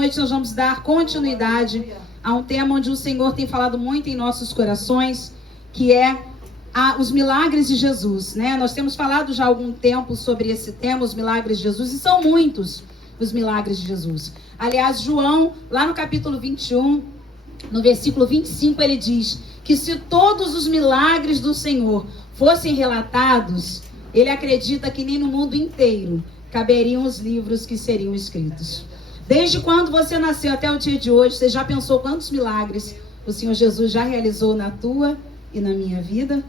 noite nós vamos dar continuidade a um tema onde o Senhor tem falado muito em nossos corações, que é os milagres de Jesus, né? Nós temos falado já há algum tempo sobre esse tema, os milagres de Jesus, e são muitos os milagres de Jesus. Aliás, João, lá no capítulo 21, no versículo 25, ele diz que se todos os milagres do Senhor fossem relatados, ele acredita que nem no mundo inteiro caberiam os livros que seriam escritos. Desde quando você nasceu até o dia de hoje, você já pensou quantos milagres o Senhor Jesus já realizou na tua e na minha vida?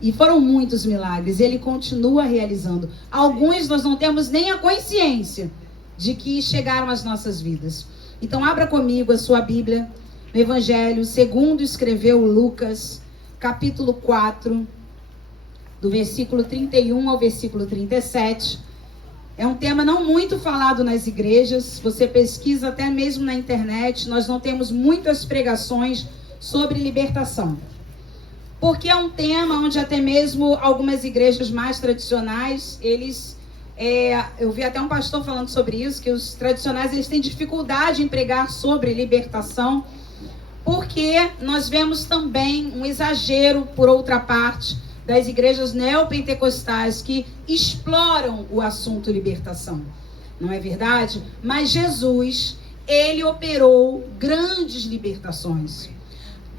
E foram muitos milagres, ele continua realizando. Alguns nós não temos nem a consciência de que chegaram às nossas vidas. Então abra comigo a sua Bíblia, no Evangelho segundo escreveu Lucas, capítulo 4, do versículo 31 ao versículo 37. É um tema não muito falado nas igrejas, você pesquisa até mesmo na internet, nós não temos muitas pregações sobre libertação. Porque é um tema onde até mesmo algumas igrejas mais tradicionais, eu vi até um pastor falando sobre isso, que os tradicionais eles têm dificuldade em pregar sobre libertação, porque nós vemos também um exagero, por outra parte, das igrejas neopentecostais que exploram o assunto libertação. Não é verdade? Mas Jesus, ele operou grandes libertações.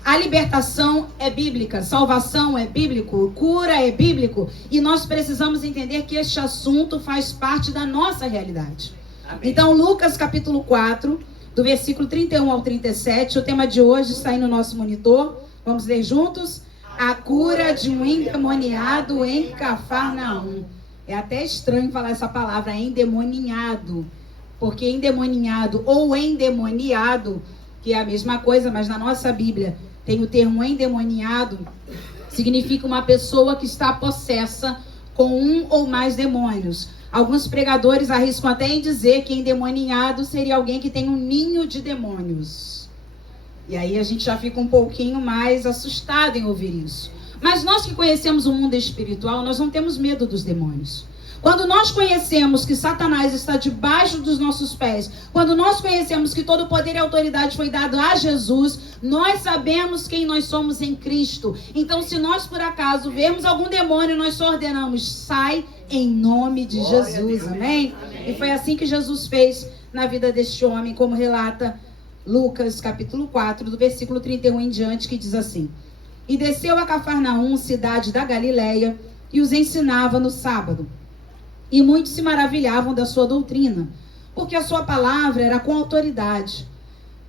A libertação é bíblica, salvação é bíblico, cura é bíblico, e nós precisamos entender que este assunto faz parte da nossa realidade. Amém. Então, Lucas capítulo 4, do versículo 31 ao 37, o tema de hoje está aí no nosso monitor. Vamos ler juntos? A cura de um endemoniado em Cafarnaum. É até estranho falar essa palavra, endemoniado, porque endemoniado ou endemoniado, que é a mesma coisa, mas na nossa Bíblia tem o termo endemoniado, significa uma pessoa que está possessa com um ou mais demônios. Alguns pregadores arriscam até em dizer que endemoniado seria alguém que tem um ninho de demônios. E aí a gente já fica um pouquinho mais assustado em ouvir isso. Mas nós que conhecemos o mundo espiritual, nós não temos medo dos demônios. Quando nós conhecemos que Satanás está debaixo dos nossos pés, quando nós conhecemos que todo poder e autoridade foi dado a Jesus, nós sabemos quem nós somos em Cristo. Então, se nós por acaso vemos algum demônio, nós só ordenamos, sai em nome de Jesus, amém? E foi assim que Jesus fez na vida deste homem, como relata Lucas capítulo 4, do versículo 31 em diante, que diz assim: E desceu a Cafarnaum, cidade da Galileia, e os ensinava no sábado. E muitos se maravilhavam da sua doutrina, porque a sua palavra era com autoridade.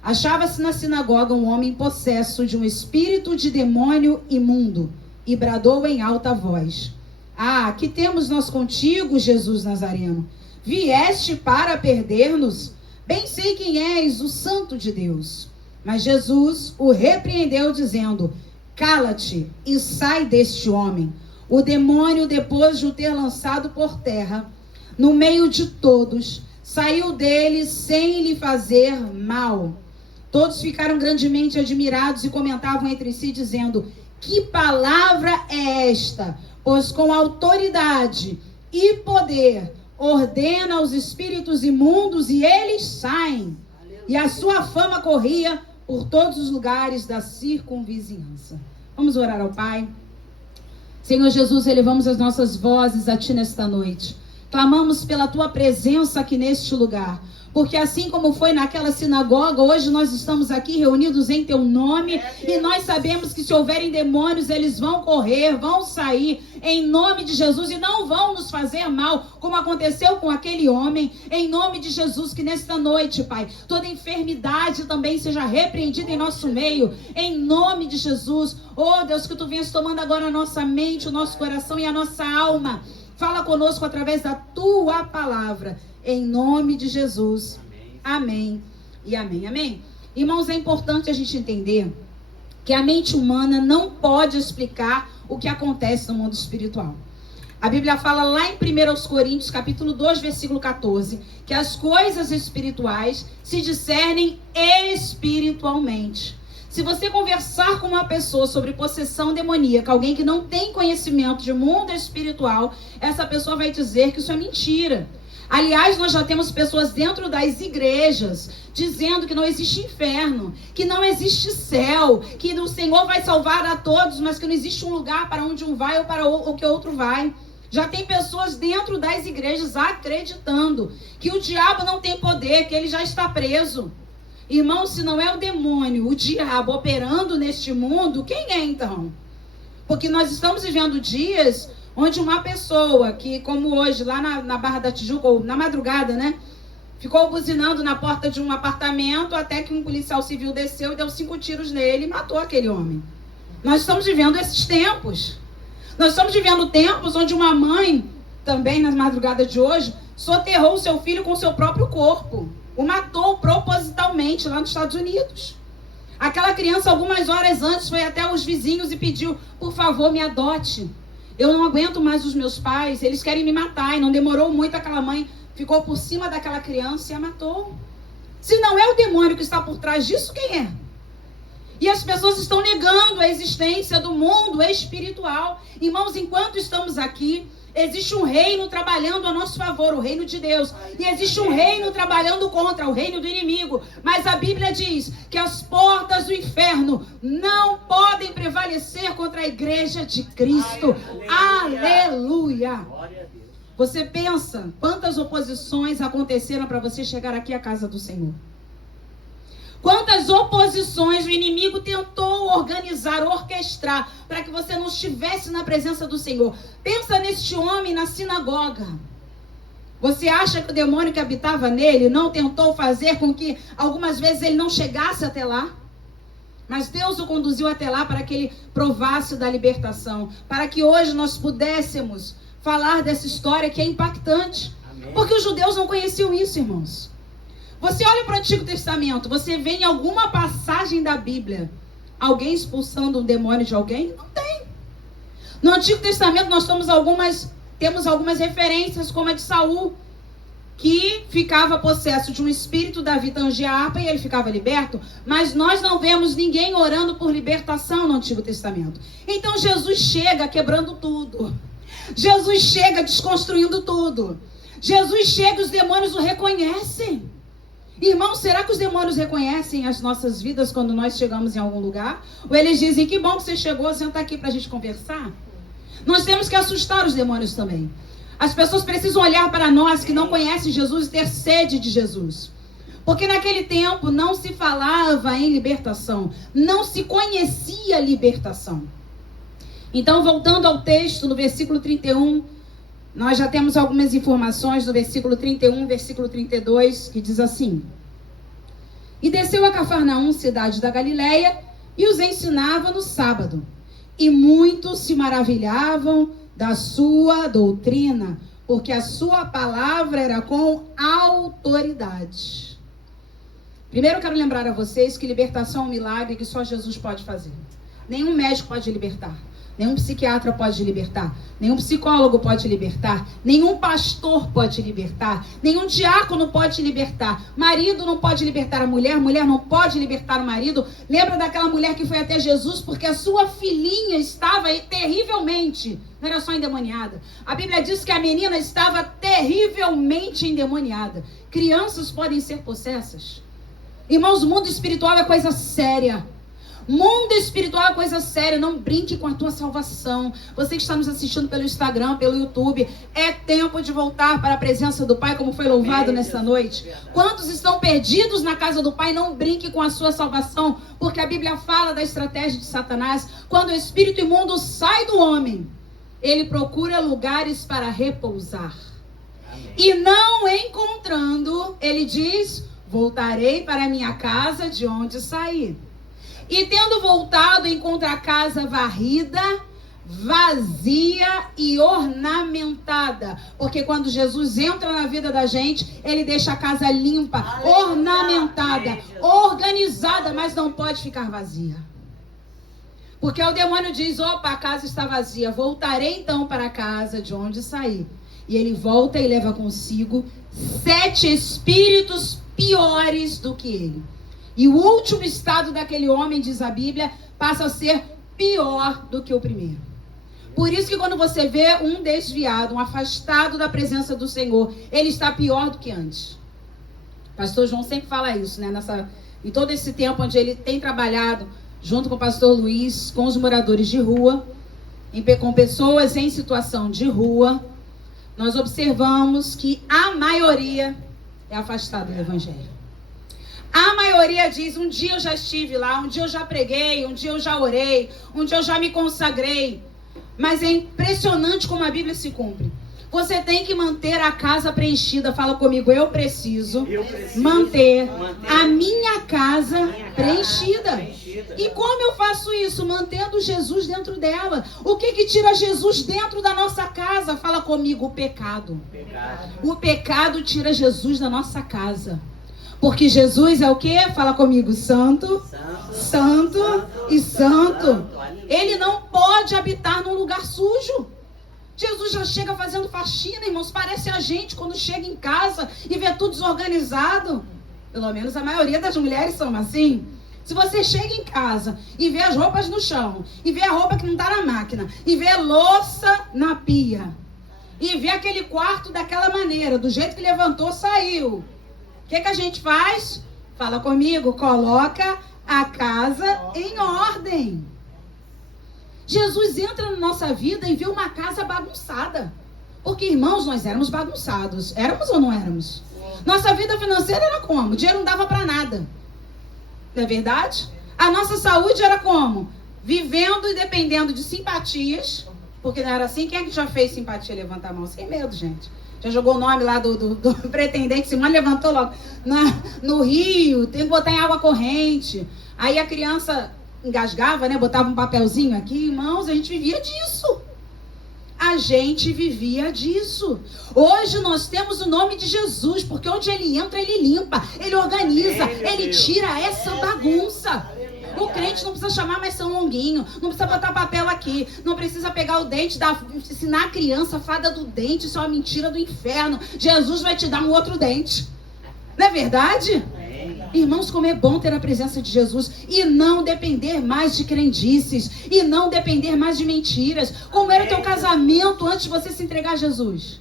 Achava-se na sinagoga um homem possesso de um espírito de demônio imundo, e bradou em alta voz: Ah, que temos nós contigo, Jesus Nazareno? Vieste para perder-nos? Bem sei quem és, o Santo de Deus. Mas Jesus o repreendeu, dizendo: Cala-te e sai deste homem. O demônio, depois de o ter lançado por terra, no meio de todos, saiu dele sem lhe fazer mal. Todos ficaram grandemente admirados e comentavam entre si, dizendo: Que palavra é esta? Pois com autoridade e poder ordena aos espíritos imundos e eles saem. E a sua fama corria por todos os lugares da circunvizinhança. Vamos orar ao Pai. Senhor Jesus, elevamos as nossas vozes a Ti nesta noite. Clamamos pela Tua presença aqui neste lugar. Porque assim como foi naquela sinagoga, hoje nós estamos aqui reunidos em Teu nome. E nós sabemos que se houverem demônios, eles vão correr, vão sair em nome de Jesus e não vão nos fazer mal, como aconteceu com aquele homem. Em nome de Jesus, que nesta noite, Pai, toda enfermidade também seja repreendida em nosso meio. Em nome de Jesus. Oh Deus, que Tu venhas tomando agora a nossa mente, o nosso coração e a nossa alma. Fala conosco através da Tua palavra. Em nome de Jesus. Amém e amém. Amém. Irmãos, é importante a gente entender que a mente humana não pode explicar o que acontece no mundo espiritual. A Bíblia fala lá em 1 Coríntios, capítulo 2, versículo 14, que as coisas espirituais se discernem espiritualmente. Se você conversar com uma pessoa sobre possessão demoníaca, alguém que não tem conhecimento de mundo espiritual, essa pessoa vai dizer que isso é mentira. Aliás, nós já temos pessoas dentro das igrejas dizendo que não existe inferno, que não existe céu, que o Senhor vai salvar a todos, mas que não existe um lugar para onde um vai ou para o que outro vai. Já tem pessoas dentro das igrejas acreditando que o diabo não tem poder, que ele já está preso. Irmão, se não é o demônio, o diabo operando neste mundo, quem é então? Porque nós estamos vivendo dias onde uma pessoa que, como hoje, lá na Barra da Tijuca, ou na madrugada, né? Ficou buzinando na porta de um apartamento até que um policial civil desceu e deu 5 tiros nele e matou aquele homem. Nós estamos vivendo esses tempos. Nós estamos vivendo tempos onde uma mãe, também na madrugada de hoje, soterrou o seu filho com o seu próprio corpo. O matou propositalmente lá nos Estados Unidos. Aquela criança, algumas horas antes, foi até os vizinhos e pediu: por favor, me adote. Eu não aguento mais os meus pais, eles querem me matar. E não demorou muito, aquela mãe ficou por cima daquela criança e a matou. Se não é o demônio que está por trás disso, quem é? E as pessoas estão negando a existência do mundo espiritual. Irmãos, enquanto estamos aqui, existe um reino trabalhando a nosso favor, o reino de Deus. E existe um reino trabalhando contra, o reino do inimigo. Mas a Bíblia diz que as portas do inferno não podem prevalecer contra a igreja de Cristo. Aleluia! Você pensa quantas oposições aconteceram para você chegar aqui à casa do Senhor? Quantas oposições o inimigo tentou organizar, orquestrar, para que você não estivesse na presença do Senhor. Pensa neste homem na sinagoga. Você acha que o demônio que habitava nele não tentou fazer com que algumas vezes ele não chegasse até lá? Mas Deus o conduziu até lá para que ele provasse da libertação. Para que hoje nós pudéssemos falar dessa história que é impactante. Amém. Porque os judeus não conheciam isso, irmãos. Você olha para o Antigo Testamento, você vê em alguma passagem da Bíblia alguém expulsando um demônio de alguém? Não tem. No Antigo Testamento nós temos algumas referências, como a de Saul, que ficava possesso de um espírito, Davi tangia a harpa e ele ficava liberto, mas nós não vemos ninguém orando por libertação no Antigo Testamento. Então Jesus chega quebrando tudo. Jesus chega desconstruindo tudo. Jesus chega e os demônios o reconhecem. Irmão, será que os demônios reconhecem as nossas vidas quando nós chegamos em algum lugar? Ou eles dizem: que bom que você chegou, senta aqui para a gente conversar? Nós temos que assustar os demônios também. As pessoas precisam olhar para nós que não conhecem Jesus e ter sede de Jesus. Porque naquele tempo não se falava em libertação, não se conhecia libertação. Então, voltando ao texto, no versículo 31, nós já temos algumas informações do versículo 31, versículo 32, que diz assim: e desceu a Cafarnaum, cidade da Galileia, e os ensinava no sábado. E muitos se maravilhavam da sua doutrina, porque a sua palavra era com autoridade. Primeiro eu quero lembrar a vocês que libertação é um milagre que só Jesus pode fazer. Nenhum médico pode libertar. Nenhum psiquiatra pode libertar, nenhum psicólogo pode libertar, nenhum pastor pode libertar, nenhum diácono pode libertar, marido não pode libertar a mulher não pode libertar o marido. Lembra daquela mulher que foi até Jesus porque a sua filhinha estava terrivelmente, não era só endemoniada, a Bíblia diz que a menina estava terrivelmente endemoniada. Crianças podem ser possessas. Irmãos, o mundo espiritual é coisa séria. Mundo espiritual é coisa séria. Não brinque com a tua salvação. Você que está nos assistindo pelo Instagram, pelo YouTube, é tempo de voltar para a presença do Pai, como foi louvado nesta noite. Quantos estão perdidos na casa do Pai? Não brinque com a sua salvação, porque a Bíblia fala da estratégia de Satanás. Quando o espírito imundo sai do homem, ele procura lugares para repousar. E não encontrando, ele diz: voltarei para a minha casa de onde saí. E tendo voltado, encontra a casa varrida, vazia e ornamentada. Porque quando Jesus entra na vida da gente, ele deixa a casa limpa, ornamentada, organizada, mas não pode ficar vazia. Porque o demônio diz: opa, a casa está vazia, voltarei então para a casa de onde saí. E ele volta e leva consigo 7 espíritos piores do que ele. E o último estado daquele homem, diz a Bíblia, passa a ser pior do que o primeiro. Por isso que quando você vê um desviado, um afastado da presença do Senhor, ele está pior do que antes. Pastor João sempre fala isso, né? Em todo esse tempo onde ele tem trabalhado junto com o pastor Luiz, com os moradores de rua, com pessoas em situação de rua, nós observamos que a maioria é afastada do evangelho. A maioria diz, um dia eu já estive lá, um dia eu já preguei, um dia eu já orei, um dia eu já me consagrei. Mas é impressionante como a Bíblia se cumpre. Você tem que manter a casa preenchida. Fala comigo, eu preciso manter a minha casa preenchida. E como eu faço isso? Mantendo Jesus dentro dela. O que tira Jesus dentro da nossa casa? Fala comigo, o pecado. O pecado tira Jesus da nossa casa. Porque Jesus é o quê? Fala comigo, santo, santo e santo. Ele não pode habitar num lugar sujo. Jesus já chega fazendo faxina, irmãos. Parece a gente quando chega em casa e vê tudo desorganizado. Pelo menos a maioria das mulheres são assim. Se você chega em casa e vê as roupas no chão, e vê a roupa que não está na máquina, e vê louça na pia, e vê aquele quarto daquela maneira, do jeito que levantou, saiu. O que a gente faz? Fala comigo, coloca a casa em ordem. Jesus entra na nossa vida e vê uma casa bagunçada. Porque, irmãos, nós éramos bagunçados. Éramos ou não éramos? Nossa vida financeira era como? O dinheiro não dava para nada. Não é verdade? A nossa saúde era como? Vivendo e dependendo de simpatias. Porque não era assim? Quem é que já fez simpatia? Levanta a mão. Sem medo, gente. Já jogou o nome lá do pretendente. Simone levantou logo. No Rio, tem que botar em água corrente. Aí a criança engasgava, né? Botava um papelzinho aqui. Irmãos, a gente vivia disso. A gente vivia disso. Hoje nós temos o nome de Jesus, porque onde ele entra, ele limpa, ele organiza, ele tira essa bagunça. O crente não precisa chamar mais São Longuinho, não precisa botar papel aqui, não precisa pegar o dente, ensinar a criança a fada do dente, isso é uma mentira do inferno. Jesus vai te dar um outro dente. Não é verdade? Irmãos, como é bom ter a presença de Jesus e não depender mais de crendices, e não depender mais de mentiras. Como era o teu casamento antes de você se entregar a Jesus?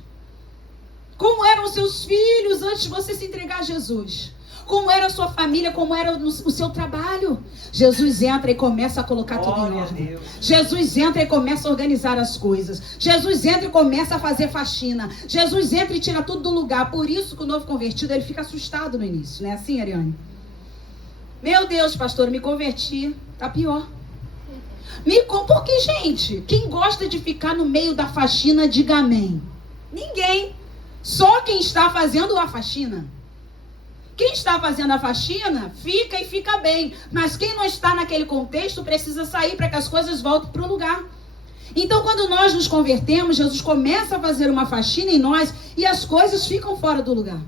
Como eram os seus filhos antes de você se entregar a Jesus? Como era a sua família, como era o seu trabalho? Jesus entra e começa a colocar tudo em ordem. Jesus entra e começa a organizar as coisas. Jesus entra e começa a fazer faxina. Jesus entra e tira tudo do lugar. Por isso que o novo convertido, ele fica assustado no início. Não é assim, Ariane? Meu Deus, pastor, me converti. Tá pior. Porque, gente, quem gosta de ficar no meio da faxina, diga amém. Ninguém. Só quem está fazendo a faxina. Quem está fazendo a faxina, fica e fica bem. Mas quem não está naquele contexto, precisa sair para que as coisas voltem para o lugar. Então, quando nós nos convertemos, Jesus começa a fazer uma faxina em nós e as coisas ficam fora do lugar.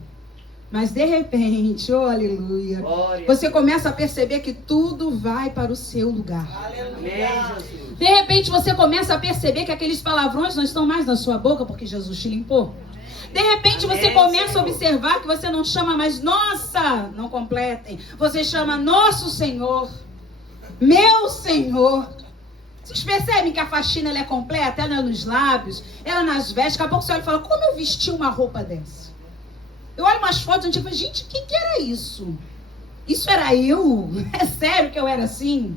Mas de repente, oh aleluia, você começa a perceber que tudo vai para o seu lugar. Aleluia. De repente você começa a perceber que aqueles palavrões não estão mais na sua boca porque Jesus te limpou. De repente você começa a observar que você não chama mais nossa, não completem. Você chama nosso Senhor, meu Senhor. Vocês percebem que a faxina ela é completa? Ela nos lábios, ela nas vestes. Daqui a pouco você olha e fala, como eu vesti uma roupa dessa? Eu olho umas fotos antigas e falo, gente, o que era isso? Isso era eu? É sério que eu era assim?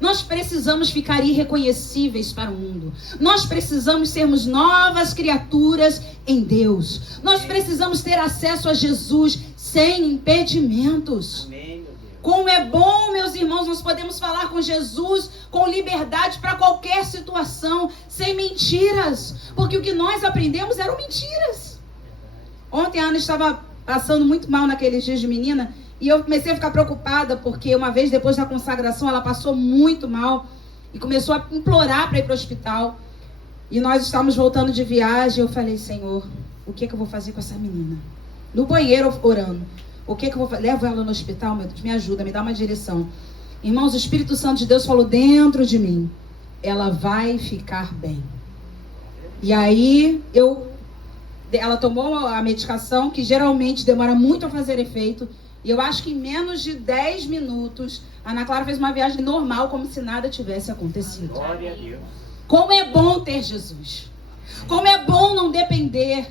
Nós precisamos ficar irreconhecíveis para o mundo. Nós precisamos sermos novas criaturas em Deus. Nós precisamos ter acesso a Jesus sem impedimentos. Amém, meu Deus. Como é bom, meus irmãos, nós podemos falar com Jesus com liberdade para qualquer situação, sem mentiras. Porque o que nós aprendemos eram mentiras. Ontem a Ana estava passando muito mal naqueles dias de menina. E eu comecei a ficar preocupada, porque uma vez depois da consagração, ela passou muito mal e começou a implorar para ir para o hospital. E nós estávamos voltando de viagem, eu falei, Senhor, o que eu vou fazer com essa menina? No banheiro, orando. O que eu vou fazer? Levo ela no hospital, meu Deus, me ajuda, me dá uma direção. Irmãos, o Espírito Santo de Deus falou dentro de mim, ela vai ficar bem. E aí, ela tomou a medicação, que geralmente demora muito a fazer efeito. E eu acho que em menos de 10 minutos, a Ana Clara fez uma viagem normal, como se nada tivesse acontecido. Glória a Deus. Como é bom ter Jesus. Como é bom não depender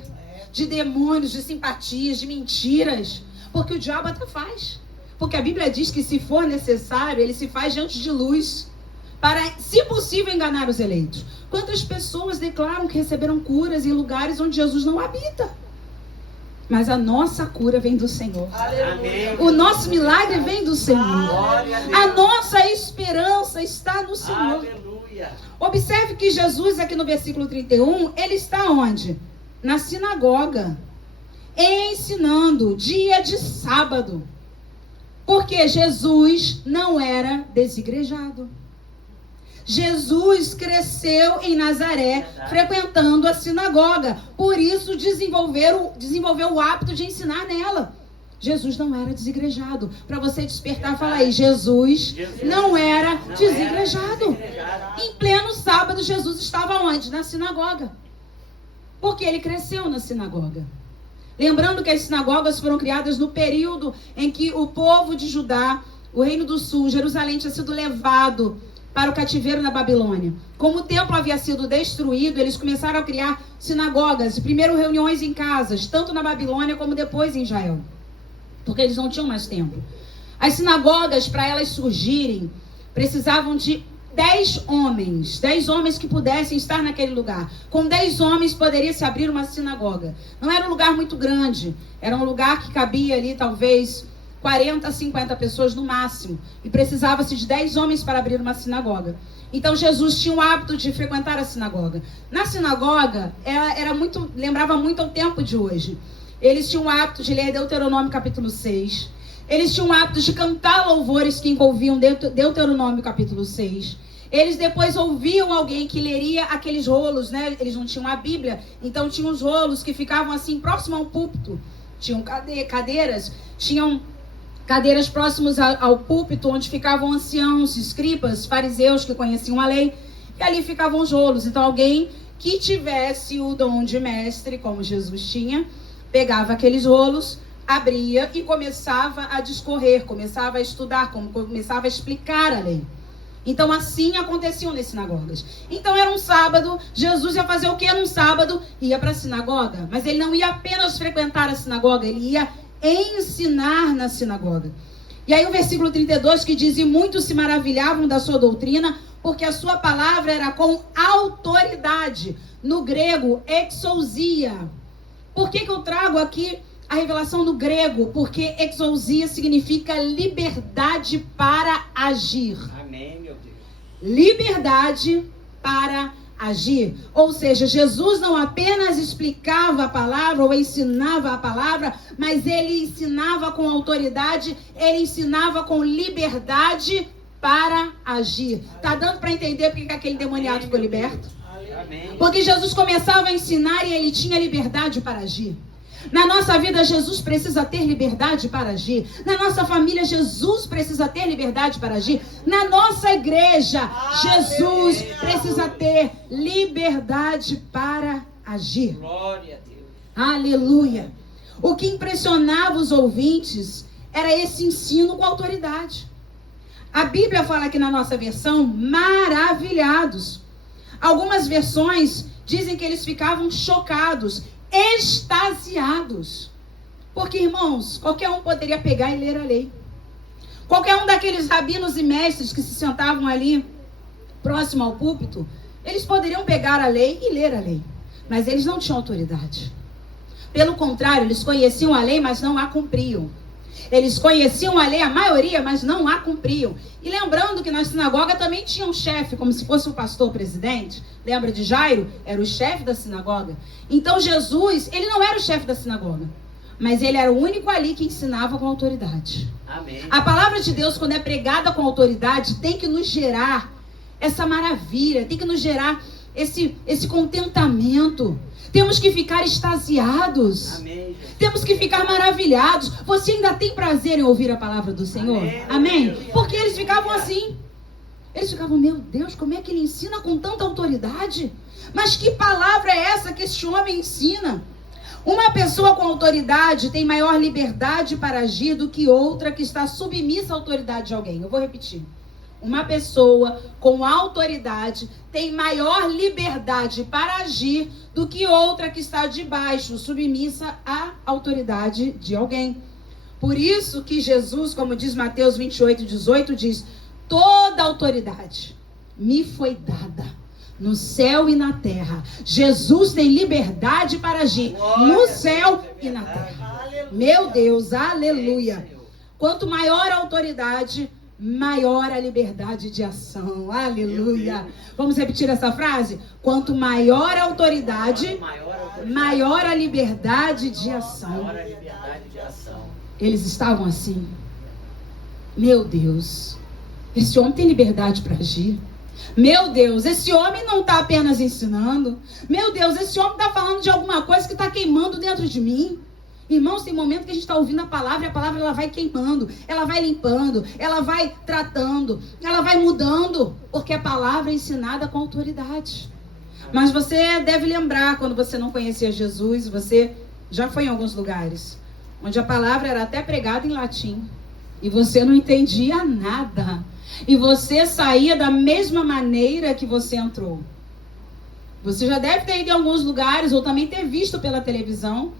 de demônios, de simpatias, de mentiras. Porque o diabo até faz. Porque a Bíblia diz que se for necessário, ele se faz diante de luz. Para, se possível, enganar os eleitos. Quantas pessoas declaram que receberam curas em lugares onde Jesus não habita? Mas a nossa cura vem do Senhor. Aleluia. O nosso milagre vem do Senhor. A nossa esperança está no Senhor. Aleluia. Observe que Jesus, aqui no versículo 31, ele está onde? Na sinagoga. Ensinando, dia de sábado. Porque Jesus não era desigrejado. Jesus cresceu em Nazaré, frequentando a sinagoga. Por isso desenvolveu o hábito de ensinar nela. Jesus não era desigrejado. Para você despertar, fala aí. Jesus não era desigrejado. Em pleno sábado, Jesus estava onde? Na sinagoga. Porque ele cresceu na sinagoga. Lembrando que as sinagogas foram criadas no período em que o povo de Judá, o Reino do Sul, Jerusalém, tinha sido levado para o cativeiro na Babilônia. Como o templo havia sido destruído, eles começaram a criar sinagogas, e primeiro reuniões em casas, tanto na Babilônia como depois em Israel, porque eles não tinham mais templo. As sinagogas, para elas surgirem, precisavam de 10 homens que pudessem estar naquele lugar. Com 10 homens poderia se abrir uma sinagoga. Não era um lugar muito grande, era um lugar que cabia ali talvez 40 a 50 pessoas no máximo. E precisava-se de 10 homens para abrir uma sinagoga. Então Jesus tinha o hábito de frequentar a sinagoga. Na sinagoga, lembrava muito ao tempo de hoje. Eles tinham o hábito de ler Deuteronômio capítulo 6. Eles tinham o hábito de cantar louvores que envolviam Deuteronômio capítulo 6. Eles depois ouviam alguém que leria aqueles rolos, né? Eles não tinham a Bíblia, então tinham os rolos que ficavam assim próximo ao púlpito. Tinham cadeiras próximos ao púlpito, onde ficavam anciãos, escribas, fariseus que conheciam a lei, e ali ficavam os rolos. Então alguém que tivesse o dom de mestre, como Jesus tinha, pegava aqueles rolos, abria e começava a discorrer, começava a estudar, começava a explicar a lei. Então assim aconteciam nas sinagogas. Então era um sábado, Jesus ia fazer o que num sábado? Ia para a sinagoga, mas ele não ia apenas frequentar a sinagoga, ele ia ensinar na sinagoga. E aí o versículo 32 que diz: e muitos se maravilhavam da sua doutrina, porque a sua palavra era com autoridade. No grego, exousia. Por que eu trago aqui a revelação no grego? Porque exousia significa liberdade para agir. Amém, meu Deus. Liberdade para agir. Ou seja, Jesus não apenas explicava a palavra ou ensinava a palavra, mas ele ensinava com autoridade, ele ensinava com liberdade para agir. Tá dando para entender porque que aquele demoniado ficou liberto? Porque Jesus começava a ensinar e ele tinha liberdade para agir. Na nossa vida, Jesus precisa ter liberdade para agir. Na nossa família, Jesus precisa ter liberdade para agir. Na nossa igreja, Jesus precisa ter liberdade para agir. Glória a Deus. Aleluia. O que impressionava os ouvintes era esse ensino com autoridade. A Bíblia fala aqui na nossa versão, maravilhados. Algumas versões dizem que eles ficavam chocados, extasiados. Porque, irmãos, qualquer um poderia pegar e ler a lei. Qualquer um daqueles rabinos e mestres que se sentavam ali próximo ao púlpito, eles poderiam pegar a lei e ler a lei. Mas eles não tinham autoridade. Pelo contrário, eles conheciam a lei, mas não a cumpriam. Eles conheciam a lei, a maioria, mas não a cumpriam. E lembrando que na sinagoga também tinha um chefe, como se fosse o pastor presidente. Lembra de Jairo? Era o chefe da sinagoga. Então Jesus, ele não era o chefe da sinagoga, mas ele era o único ali que ensinava com autoridade. Amém. A palavra de Deus, quando é pregada com autoridade, tem que nos gerar essa maravilha, tem que nos gerar esse contentamento. Temos que ficar extasiados. Amém. Temos que ficar maravilhados. Você ainda tem prazer em ouvir a palavra do Senhor? Amém? Porque eles ficavam assim. Eles ficavam, meu Deus, como é que ele ensina com tanta autoridade? Mas que palavra é essa que este homem ensina? Uma pessoa com autoridade tem maior liberdade para agir do que outra que está submissa à autoridade de alguém. Eu vou repetir. uma pessoa com autoridade tem maior liberdade para agir do que outra que está debaixo, submissa à autoridade de alguém. Por isso que Jesus, como diz Mateus 28:18, diz: toda autoridade me foi dada no céu e na terra. Jesus tem liberdade para agir no céu e na terra. Meu Deus, aleluia. Quanto maior a autoridade, maior a liberdade de ação. Aleluia. Vamos repetir essa frase? Quanto maior a autoridade, maior a liberdade de ação. Eles estavam assim. Meu Deus, esse homem tem liberdade para agir. Meu Deus, esse homem não está apenas ensinando. Meu Deus, esse homem está falando de alguma coisa que está queimando dentro de mim. Irmãos, tem momento que a gente está ouvindo a palavra e a palavra ela vai queimando, ela vai limpando, ela vai tratando, ela vai mudando, porque a palavra é ensinada com autoridade. Mas você deve lembrar, quando você não conhecia Jesus, você já foi em alguns lugares, onde a palavra era até pregada em latim, e você não entendia nada, e você saía da mesma maneira que você entrou. Você já deve ter ido em alguns lugares, ou também ter visto pela televisão,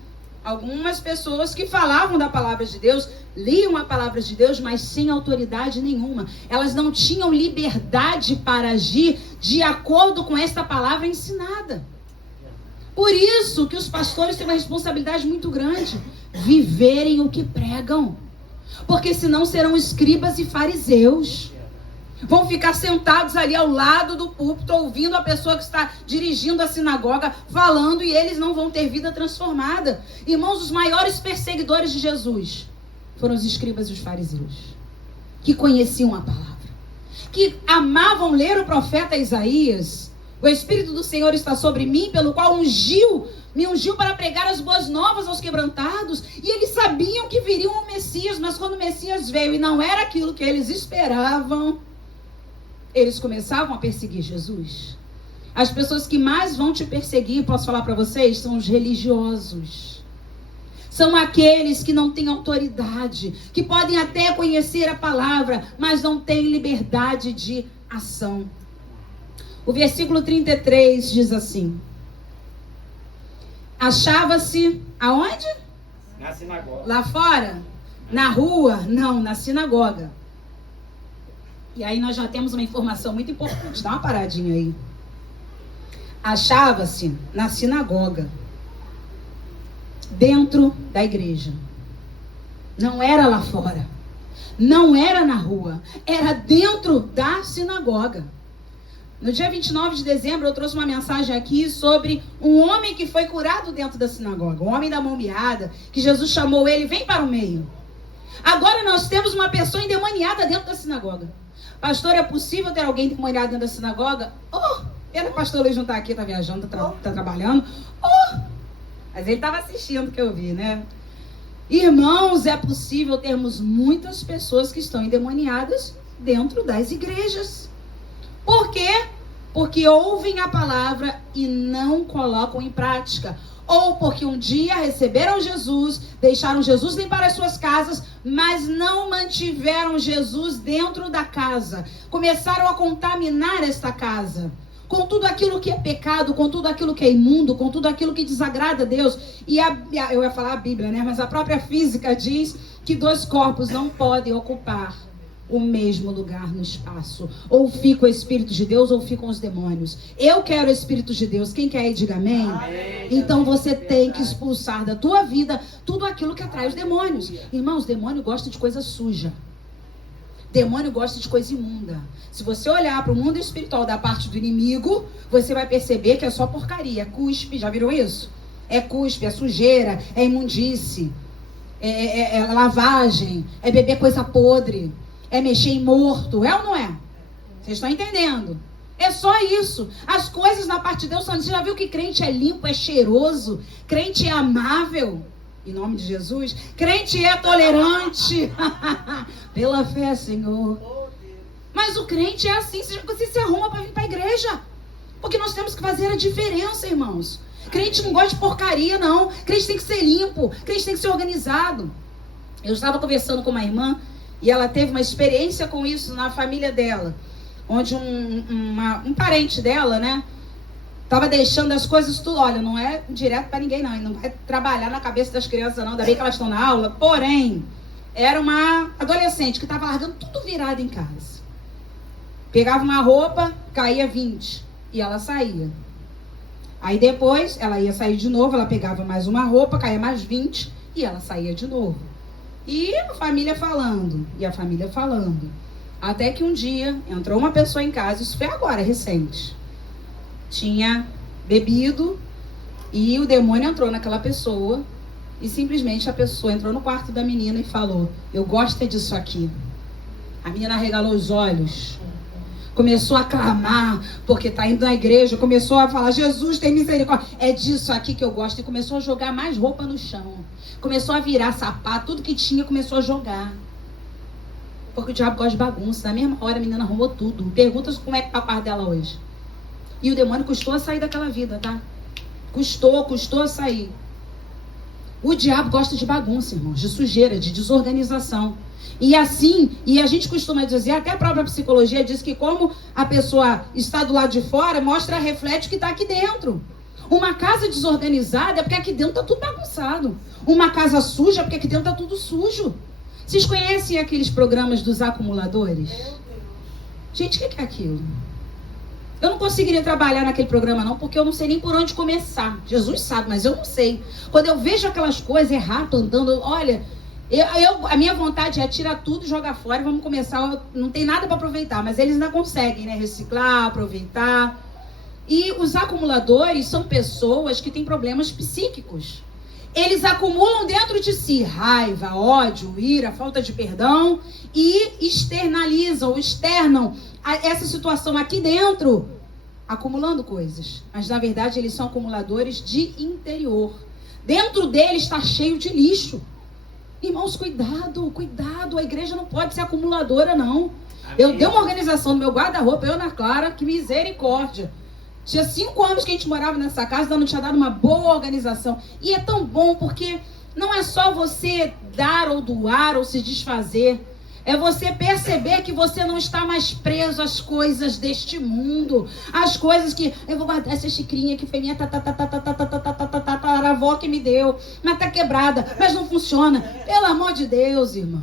algumas pessoas que falavam da palavra de Deus, liam a palavra de Deus, mas sem autoridade nenhuma. Elas não tinham liberdade para agir de acordo com esta palavra ensinada. Por isso que os pastores têm uma responsabilidade muito grande, viverem o que pregam. Porque senão serão escribas e fariseus. Vão ficar sentados ali ao lado do púlpito, ouvindo a pessoa que está dirigindo a sinagoga, falando, e eles não vão ter vida transformada. Irmãos, os maiores perseguidores de Jesus foram os escribas e os fariseus, que conheciam a palavra, que amavam ler o profeta Isaías. O Espírito do Senhor está sobre mim, pelo qual me ungiu para pregar as boas novas aos quebrantados. E eles sabiam que viria um Messias, mas quando o Messias veio e não era aquilo que eles esperavam, eles começavam a perseguir Jesus. As pessoas que mais vão te perseguir, posso falar para vocês, são os religiosos. São aqueles que não têm autoridade, que podem até conhecer a palavra, mas não têm liberdade de ação. O versículo 33 diz assim: achava-se aonde? Na sinagoga. Lá fora? Na rua? Não, na sinagoga. E aí nós já temos uma informação muito importante. Dá uma paradinha aí. Achava-se na sinagoga, dentro da igreja. Não era lá fora. Não era na rua. Era dentro da sinagoga. No dia 29 de dezembro, eu trouxe uma mensagem aqui sobre um homem que foi curado dentro da sinagoga. Um homem da mão miada, que Jesus chamou ele, vem para o meio. Agora nós temos uma pessoa endemoniada dentro da sinagoga. Pastor, é possível ter alguém endemoniado dentro da sinagoga? Pena que o pastor Luiz não está aqui, está viajando, está trabalhando. Mas ele estava assistindo, que eu vi, né? Irmãos, é possível termos muitas pessoas que estão endemoniadas dentro das igrejas. Por quê? Porque ouvem a palavra e não colocam em prática. Ou porque um dia receberam Jesus, deixaram Jesus limpar as suas casas, mas não mantiveram Jesus dentro da casa. Começaram a contaminar esta casa com tudo aquilo que é pecado, com tudo aquilo que é imundo, com tudo aquilo que desagrada a Deus. E eu ia falar a Bíblia, né? Mas a própria física diz que dois corpos não podem ocupar o mesmo lugar no espaço. Ou fica o Espírito de Deus ou ficam os demônios. Eu quero o Espírito de Deus. Quem quer aí, diga amém. Amém. Então você tem que expulsar da tua vida tudo aquilo que atrai os demônios. Irmãos, demônio gosta de coisa suja. Demônio gosta de coisa imunda. Se você olhar para o mundo espiritual da parte do inimigo, você vai perceber que é só porcaria. É cuspe, já viram isso? É cuspe, é sujeira, é imundície, é lavagem, é beber coisa podre, é mexer em morto, é ou não é? Vocês estão entendendo? É só isso. As coisas na parte de Deus são... Você já viu que crente é limpo, é cheiroso? Crente é amável? Em nome de Jesus. Crente é tolerante. Pela fé, Senhor. Mas o crente é assim. Você se arruma para vir para a igreja. Porque nós temos que fazer a diferença, irmãos. Crente não gosta de porcaria, não. Crente tem que ser limpo. Crente tem que ser organizado. Eu estava conversando com uma irmã E ela teve uma experiência com isso na família dela, onde um parente dela, né, estava deixando as coisas tudo. Olha, não é direto para ninguém, não. E não vai trabalhar na cabeça das crianças, não. Ainda bem que elas estão na aula. Porém, era uma adolescente que estava largando tudo virado em casa. Pegava uma roupa, caía 20. E ela saía. Aí depois, ela ia sair de novo. Ela pegava mais uma roupa, caía mais 20. E ela saía de novo. E a família falando. E a família falando. Até que um dia, entrou uma pessoa em casa. Isso foi agora, recente. Tinha bebido e o demônio entrou naquela pessoa e simplesmente a pessoa entrou no quarto da menina e falou: eu gosto disso aqui. A menina arregalou os olhos, começou a clamar porque está indo na igreja, começou a falar: Jesus tem misericórdia, é disso aqui que eu gosto. E começou a jogar mais roupa no chão, começou a virar sapato, tudo que tinha começou a jogar, porque o diabo gosta de bagunça. Na mesma hora a menina arrumou tudo. Pergunta como é que tá o quarto dela hoje. E o demônio custou a sair daquela vida, tá? Custou a sair. O diabo gosta de bagunça, irmãos, de sujeira, de desorganização. E assim, e a gente costuma dizer, até a própria psicologia diz que como a pessoa está do lado de fora, reflete o que está aqui dentro. Uma casa desorganizada é porque aqui dentro está tudo bagunçado. Uma casa suja é porque aqui dentro está tudo sujo. Vocês conhecem aqueles programas dos acumuladores? Gente, o que é aquilo? Eu não conseguiria trabalhar naquele programa não, porque eu não sei nem por onde começar. Jesus sabe, mas eu não sei. Quando eu vejo aquelas coisas, rato andando, olha, a minha vontade é tirar tudo, jogar fora e vamos começar. Não tem nada para aproveitar, mas eles ainda conseguem, né? Reciclar, aproveitar. E os acumuladores são pessoas que têm problemas psíquicos. Eles acumulam dentro de si raiva, ódio, ira, falta de perdão e externam essa situação aqui dentro, acumulando coisas. Mas na verdade eles são acumuladores de interior. Dentro deles está cheio de lixo. Irmãos, cuidado, a igreja não pode ser acumuladora, não. Amém. Eu dei uma organização no meu guarda-roupa, eu na Clara, que misericórdia. Tinha 5 anos que a gente morava nessa casa, não tinha dado uma boa organização. E é tão bom porque não é só você dar ou doar ou se desfazer. É você perceber que você não está mais preso às coisas deste mundo. Às coisas que... eu vou guardar essa xicrinha que foi minha avó que me deu. Mas tá quebrada, mas não funciona. Pelo amor de Deus, irmãos.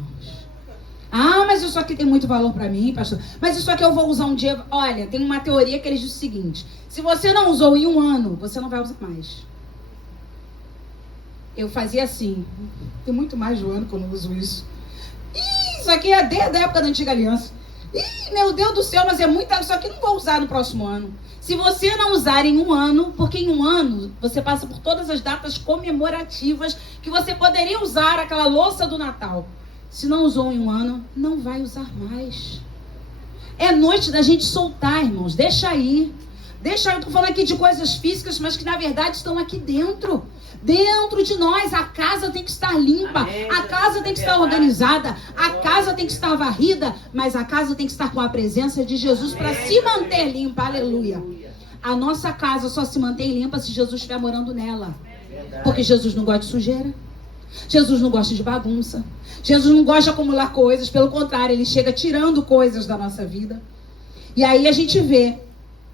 Ah, mas isso aqui tem muito valor para mim, pastor. Mas isso aqui eu vou usar um dia. Olha, tem uma teoria que eles dizem o seguinte: se você não usou em 1 ano, você não vai usar mais. Eu fazia assim. Tem muito mais de 1 ano que eu não uso isso. Isso aqui é desde a época da antiga aliança. Meu Deus do céu, mas é muita. Isso aqui não vou usar no próximo ano. Se você não usar em 1 ano, porque em 1 ano você passa por todas as datas comemorativas que você poderia usar aquela louça do Natal. Se não usou em 1 ano, não vai usar mais. É noite da gente soltar, irmãos. Deixa aí. Deixa aí. Eu estou falando aqui de coisas físicas, mas que na verdade estão aqui dentro. Dentro de nós. A casa tem que estar limpa. Amém. A casa tem que estar organizada. A casa tem que estar varrida. Mas a casa tem que estar com a presença de Jesus para se manter limpa. Aleluia. A nossa casa só se mantém limpa se Jesus estiver morando nela. Porque Jesus não gosta de sujeira. Jesus não gosta de bagunça. Jesus não gosta de acumular coisas. Pelo contrário, ele chega tirando coisas da nossa vida. E aí a gente vê.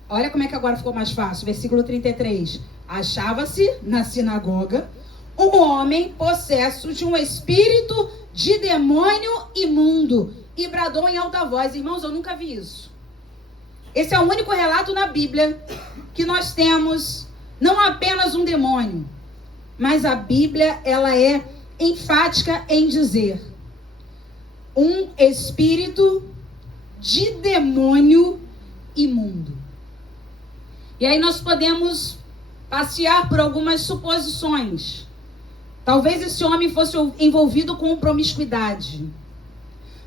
Olha como é que agora ficou mais fácil. Versículo 33. Achava-se na sinagoga um homem possesso de um espírito de demônio imundo. E bradou em alta voz. Irmãos, eu nunca vi isso. Esse é o único relato na Bíblia que nós temos não apenas um demônio. Mas a Bíblia, ela é enfática em dizer um espírito de demônio imundo. E aí nós podemos passear por algumas suposições. Talvez esse homem fosse envolvido com promiscuidade.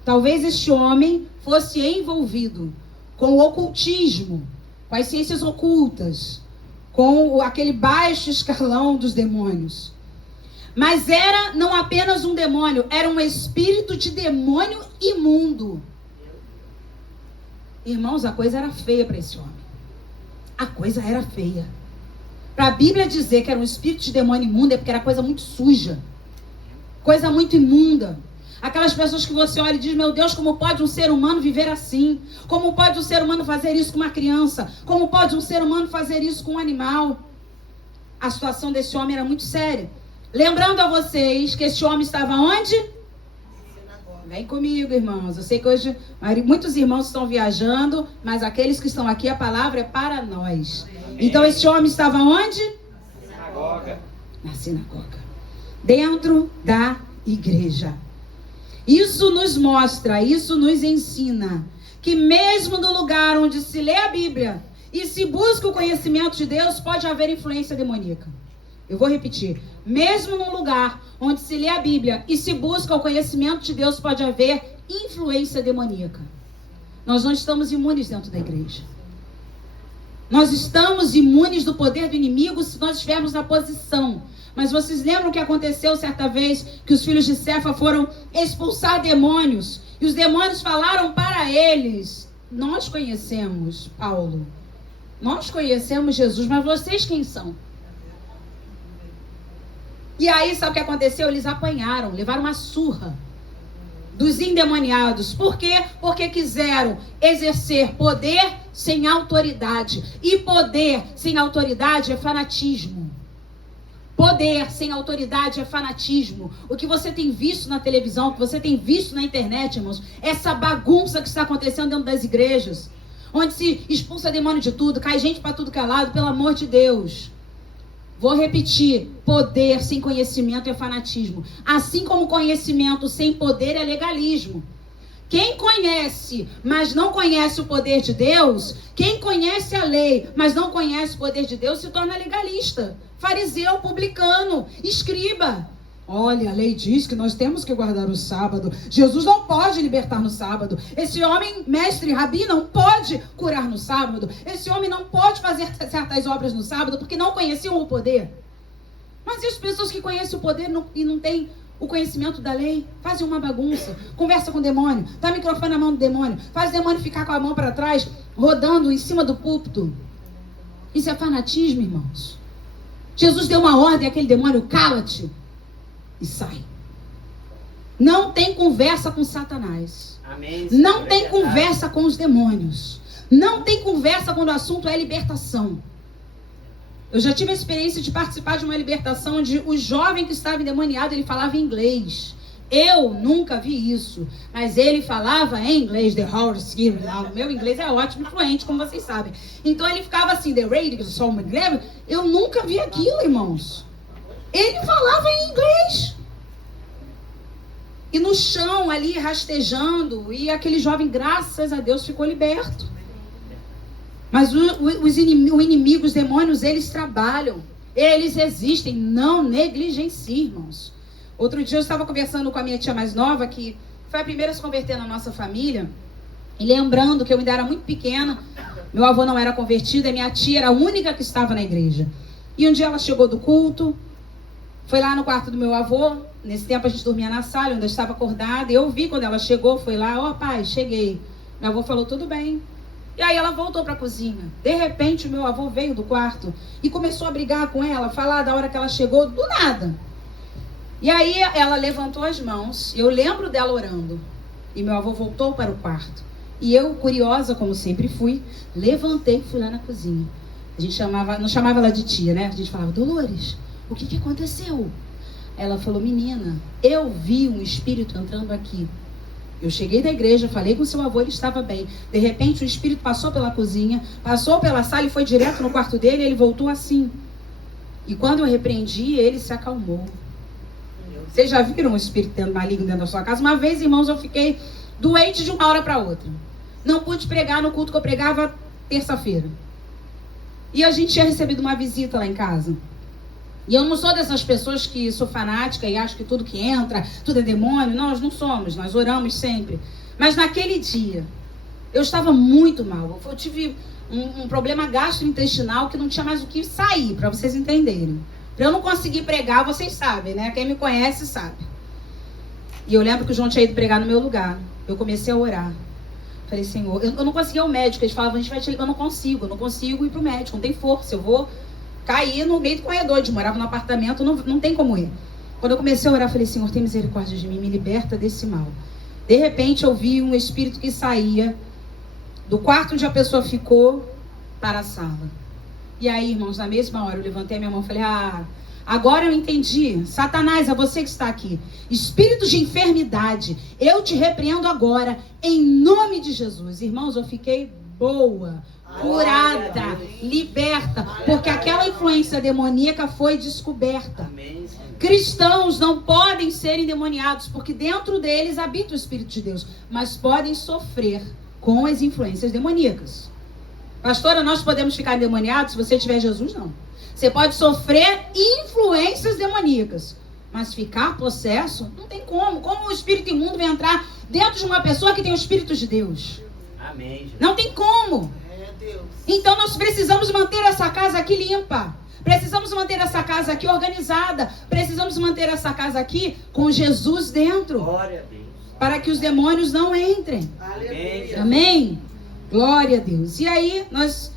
Talvez este homem fosse envolvido com o ocultismo, com as ciências ocultas, com aquele baixo escalão dos demônios. Mas era não apenas um demônio, era um espírito de demônio imundo. Irmãos, a coisa era feia para esse homem. A coisa era feia. Para a Bíblia dizer que era um espírito de demônio imundo é porque era coisa muito suja. Coisa muito imunda. Aquelas pessoas que você olha e diz, meu Deus, como pode um ser humano viver assim? Como pode um ser humano fazer isso com uma criança? Como pode um ser humano fazer isso com um animal? A situação desse homem era muito séria. Lembrando a vocês que esse homem estava onde? Vem comigo, irmãos. Eu sei que hoje muitos irmãos estão viajando, mas aqueles que estão aqui, a palavra é para nós. Então esse homem estava onde? Sinagoga. Na sinagoga. Dentro da igreja. Isso nos mostra, isso nos ensina que mesmo no lugar onde se lê a Bíblia e se busca o conhecimento de Deus, pode haver influência demoníaca. Eu vou repetir. Mesmo num lugar onde se lê a Bíblia e se busca o conhecimento de Deus, pode haver influência demoníaca. Nós não estamos imunes dentro da igreja. Nós estamos imunes do poder do inimigo se nós estivermos na posição. Mas vocês lembram o que aconteceu certa vez que os filhos de Cefa foram expulsar demônios? E os demônios falaram para eles, nós conhecemos Paulo, nós conhecemos Jesus, mas vocês quem são? E aí, sabe o que aconteceu? Eles apanharam, levaram uma surra dos endemoniados. Por quê? Porque quiseram exercer poder sem autoridade. E poder sem autoridade é fanatismo. Poder sem autoridade é fanatismo. O que você tem visto na televisão, o que você tem visto na internet, irmãos, essa bagunça que está acontecendo dentro das igrejas, onde se expulsa demônio de tudo, cai gente para tudo que é lado, pelo amor de Deus. Vou repetir, poder sem conhecimento é fanatismo. Assim como conhecimento sem poder é legalismo. Quem conhece, mas não conhece o poder de Deus, quem conhece a lei, mas não conhece o poder de Deus, se torna legalista. Fariseu, publicano, escriba. Olha, a lei diz que nós temos que guardar o sábado. Jesus não pode libertar no sábado. Esse homem, mestre, rabi, não pode curar no sábado. Esse homem não pode fazer certas obras no sábado porque não conheciam o poder. Mas e as pessoas que conhecem o poder e não têm o conhecimento da lei? Fazem uma bagunça, conversa com o demônio, dá o microfone na mão do demônio, faz o demônio ficar com a mão para trás, rodando em cima do púlpito. Isso é fanatismo, irmãos. Jesus deu uma ordem àquele demônio, cala-te. E sai. Não tem conversa com Satanás. Amém. Não tem conversa com os demônios. Não tem conversa quando o assunto é libertação. Eu já tive a experiência de participar de uma libertação onde o jovem que estava endemoniado, ele falava inglês. Eu nunca vi isso, mas ele falava em inglês, the Holy Spirit. O meu inglês é ótimo e fluente, como vocês sabem. Então ele ficava assim, the radio, eu nunca vi aquilo, irmãos. Ele falava em inglês. E no chão ali, rastejando. E aquele jovem, graças a Deus, ficou liberto. Mas o inimigo, os demônios, eles trabalham. Eles existem. Não negligencie, irmãos. Outro dia eu estava conversando com a minha tia mais nova, que foi a primeira a se converter na nossa família. E lembrando que eu ainda era muito pequena. Meu avô não era convertido. E minha tia era a única que estava na igreja. E um dia ela chegou do culto. Foi lá no quarto do meu avô. Nesse tempo a gente dormia na sala, onde eu estava acordada. E eu vi quando ela chegou, foi lá, pai, cheguei. Meu avô falou, tudo bem. E aí ela voltou para a cozinha. De repente o meu avô veio do quarto e começou a brigar com ela, falar da hora que ela chegou, do nada. E aí ela levantou as mãos, eu lembro dela orando. E meu avô voltou para o quarto. E eu, curiosa como sempre fui, levantei e fui lá na cozinha. A gente não chamava ela de tia, né? A gente falava, Dolores, o que aconteceu? Ela falou, menina, eu vi um espírito entrando aqui. Eu cheguei da igreja, falei com seu avô, ele estava bem. De repente o espírito passou pela cozinha, passou pela sala e foi direto no quarto dele e ele voltou assim. E quando eu repreendi, ele se acalmou. Vocês já viram um espírito maligno dentro da sua casa? Uma vez, irmãos, eu fiquei doente de uma hora para outra. Não pude pregar no culto que eu pregava terça-feira. E a gente tinha recebido uma visita lá em casa. E eu não sou dessas pessoas que sou fanática e acho que tudo que entra, tudo é demônio. Nós não somos, nós oramos sempre. Mas naquele dia, eu estava muito mal. Eu tive um problema gastrointestinal que não tinha mais o que sair, para vocês entenderem. Para eu não conseguir pregar, vocês sabem, né? Quem me conhece sabe. E eu lembro que o João tinha ido pregar no meu lugar. Eu comecei a orar. Falei, Senhor, eu não conseguia o médico. Eles falavam, a gente vai te ligar. Eu não consigo ir pro médico, não tem força. Eu vou cair no meio do corredor, de morava no apartamento, não tem como ir. Quando eu comecei a orar, eu falei, Senhor, tem misericórdia de mim, me liberta desse mal. De repente, eu vi um espírito que saía do quarto onde a pessoa ficou para a sala. E aí, irmãos, na mesma hora, eu levantei a minha mão e falei, agora eu entendi. Satanás, é você que está aqui. Espírito de enfermidade, eu te repreendo agora, em nome de Jesus. Irmãos, eu fiquei boa, curada, liberta, porque aquela influência demoníaca foi descoberta. Cristãos não podem ser endemoniados, porque dentro deles habita o Espírito de Deus, mas podem sofrer com as influências demoníacas. Pastora, nós podemos ficar endemoniados se você tiver Jesus? Não. Você pode sofrer influências demoníacas, mas ficar possesso, não tem como. Como o espírito imundo vai entrar dentro de uma pessoa que tem o Espírito de Deus? Amém. Não tem como. Então nós precisamos manter essa casa aqui limpa. Precisamos manter essa casa aqui organizada. Precisamos manter essa casa aqui com Jesus dentro. Glória a Deus. Para que os demônios não entrem. Aleluia. Amém? Glória a Deus. E aí, nós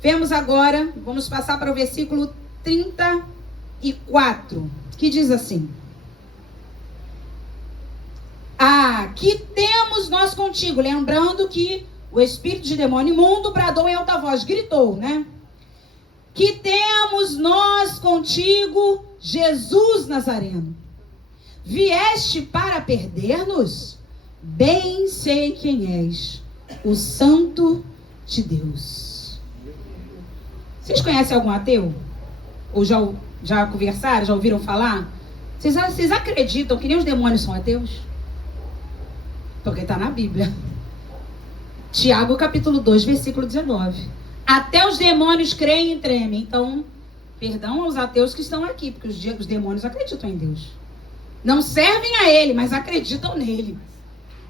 vemos agora, vamos passar para o versículo 34, que diz assim. Que temos nós contigo. Lembrando que o espírito de demônio imundo bradou em alta voz, gritou, né? Que temos nós contigo, Jesus Nazareno. Vieste para perder-nos? Bem sei quem és, o Santo de Deus. Vocês conhecem algum ateu? Ou já conversaram, já ouviram falar? Vocês acreditam que nem os demônios são ateus? Porque está na Bíblia. Tiago capítulo 2, versículo 19. Até os demônios creem e tremem. Então, perdão aos ateus que estão aqui, porque os demônios acreditam em Deus. Não servem a ele, mas acreditam nele.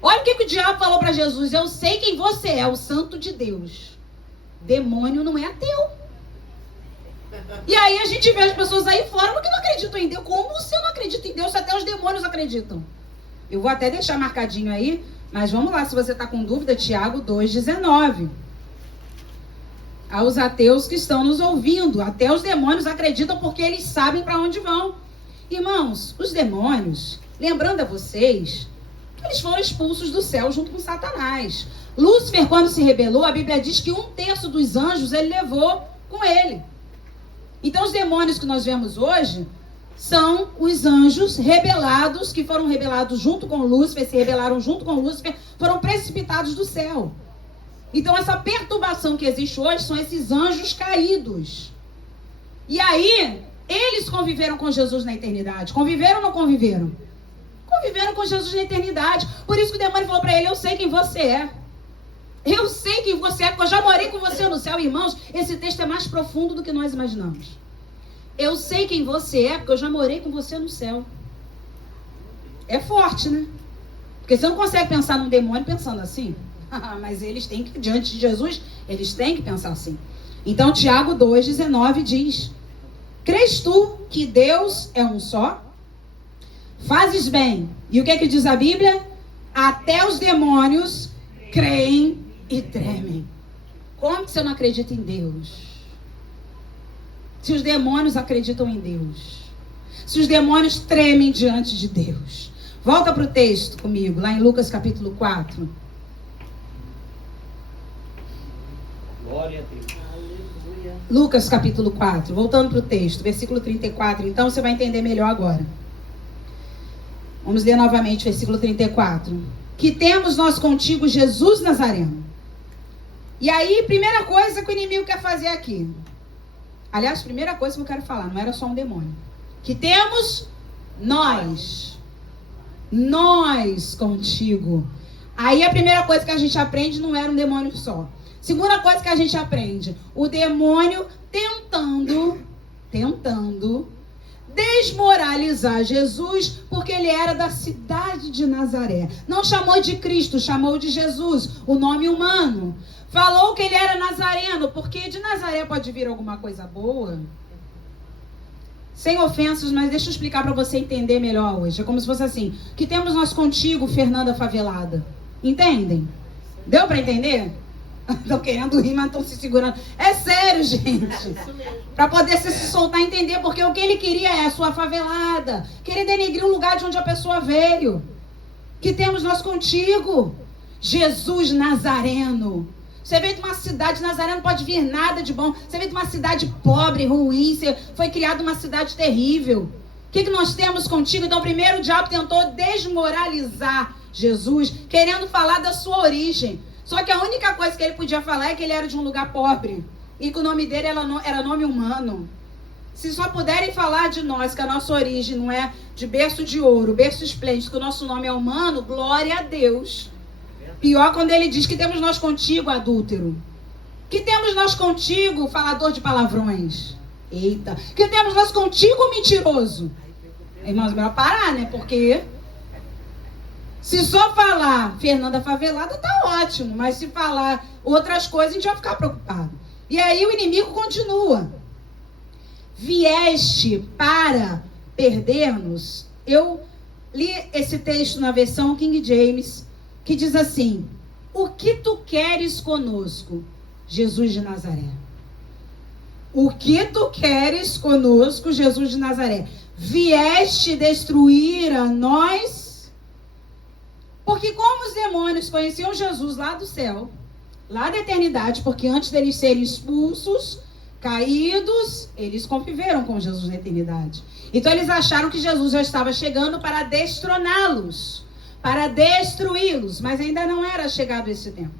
Olha o que o diabo falou para Jesus. Eu sei quem você é, o Santo de Deus. Demônio não é ateu. E aí a gente vê as pessoas aí fora porque não acreditam em Deus. Como você não acredita em Deus se até os demônios acreditam? Eu vou até deixar marcadinho aí, mas vamos lá, se você está com dúvida, Tiago 2,19. Aos ateus que estão nos ouvindo, até os demônios acreditam porque eles sabem para onde vão. Irmãos, os demônios, lembrando a vocês, que eles foram expulsos do céu junto com Satanás. Lúcifer, quando se rebelou, a Bíblia diz que 1/3 dos anjos ele levou com ele. Então os demônios que nós vemos hoje são os anjos rebelados, que foram rebelados junto com Lúcifer, se rebelaram junto com Lúcifer, foram precipitados do céu. Então essa perturbação que existe hoje são esses anjos caídos. E aí, eles conviveram com Jesus na eternidade. Conviveram ou não conviveram? Conviveram com Jesus na eternidade. Por isso que o demônio falou para ele, eu sei quem você é. Eu sei quem você é, porque eu já morei com você no céu. Irmãos, esse texto é mais profundo do que nós imaginamos. Eu sei quem você é, porque eu já morei com você no céu. É forte, né? Porque você não consegue pensar num demônio pensando assim. Mas eles têm que, diante de Jesus, eles têm que pensar assim. Então, Tiago 2,19 diz: crês tu que Deus é um só? Fazes bem. E o que é que diz a Bíblia? Até os demônios creem e tremem. Como que você não acredita em Deus? Se os demônios acreditam em Deus. Se os demônios tremem diante de Deus. Volta para o texto comigo, lá em Lucas capítulo 4. Glória a Deus. Lucas capítulo 4, voltando para o texto, versículo 34. Então você vai entender melhor agora. Vamos ler novamente o versículo 34. Que temos nós contigo Jesus Nazareno. E aí, primeira coisa que o inimigo quer fazer aqui. Aliás, primeira coisa que eu quero falar, não era só um demônio. Que temos nós contigo. Aí a primeira coisa que a gente aprende não era um demônio só. Segunda coisa que a gente aprende, o demônio tentando desmoralizar Jesus, porque ele era da cidade de Nazaré. Não chamou de Cristo, chamou de Jesus, o nome humano. Falou que ele era nazareno, porque de Nazaré pode vir alguma coisa boa. Sem ofensas, mas deixa eu explicar para você entender melhor hoje. É como se fosse assim, que temos nós contigo, Fernanda Favelada. Entendem? Deu para entender? Estão querendo rir, mas estão se segurando. É sério, gente. Para poder se soltar e entender, porque o que ele queria é a sua favelada. Querer denegrir o lugar de onde a pessoa veio. Que temos nós contigo. Jesus Nazareno. Você veio de uma cidade, Nazaré não pode vir nada de bom. Você veio de uma cidade pobre, ruim. Você foi criado numa cidade terrível. O que nós temos contigo? Então, primeiro o diabo tentou desmoralizar Jesus, querendo falar da sua origem. Só que a única coisa que ele podia falar é que ele era de um lugar pobre. E que o nome dele era nome humano. Se só puderem falar de nós, que a nossa origem não é de berço de ouro, berço esplêndido, que o nosso nome é humano, glória a Deus. Pior quando ele diz que temos nós contigo, adúltero. Que temos nós contigo, falador de palavrões. Eita. Que temos nós contigo, mentiroso. Irmãos, melhor parar, né? Porque se só falar Fernanda Favelada, tá ótimo. Mas se falar outras coisas, a gente vai ficar preocupado. E aí o inimigo continua. Vieste para perder-nos. Eu li esse texto na versão King James, que diz assim: o que tu queres conosco, Jesus de Nazaré? O que tu queres conosco, Jesus de Nazaré? Vieste destruir a nós? Porque como os demônios conheciam Jesus lá do céu, lá da eternidade, porque antes deles serem expulsos, caídos, eles conviveram com Jesus na eternidade. Então eles acharam que Jesus já estava chegando para destroná-los, para destruí-los, mas ainda não era chegado esse tempo.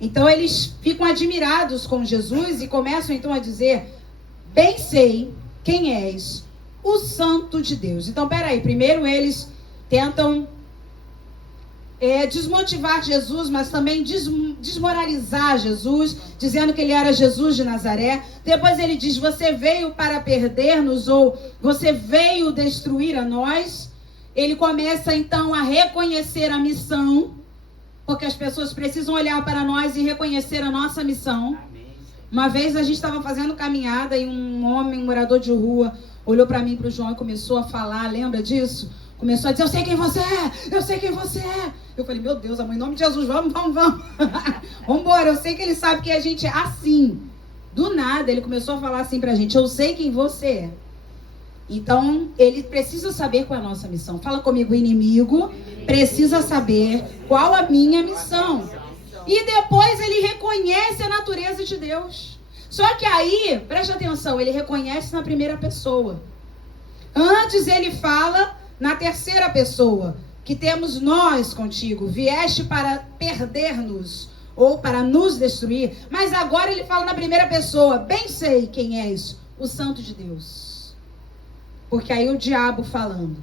Então eles ficam admirados com Jesus e começam então a dizer: bem sei quem és, o Santo de Deus. Então peraí, primeiro eles tentam desmotivar Jesus, mas também desmoralizar Jesus, dizendo que ele era Jesus de Nazaré. Depois ele diz: você veio para perder-nos, ou você veio destruir a nós. Ele começa então a reconhecer a missão, porque as pessoas precisam olhar para nós e reconhecer a nossa missão. Uma vez a gente estava fazendo caminhada e um homem, um morador de rua, olhou para mim e para o João e começou a falar, lembra disso? Começou a dizer: eu sei quem você é, eu sei quem você é. Eu falei: meu Deus, amor, em nome de Jesus, vamos. Vamos embora, eu sei que ele sabe que a gente é assim. Do nada, ele começou a falar assim pra gente: eu sei quem você é. Então, ele precisa saber qual é a nossa missão. Fala comigo: o inimigo precisa saber qual a minha missão. E depois ele reconhece a natureza de Deus. Só que aí, preste atenção, ele reconhece na primeira pessoa. Antes ele fala na terceira pessoa, que temos nós contigo, vieste para perder-nos ou para nos destruir. Mas agora ele fala na primeira pessoa: bem sei quem és, o Santo de Deus. Porque aí o diabo falando,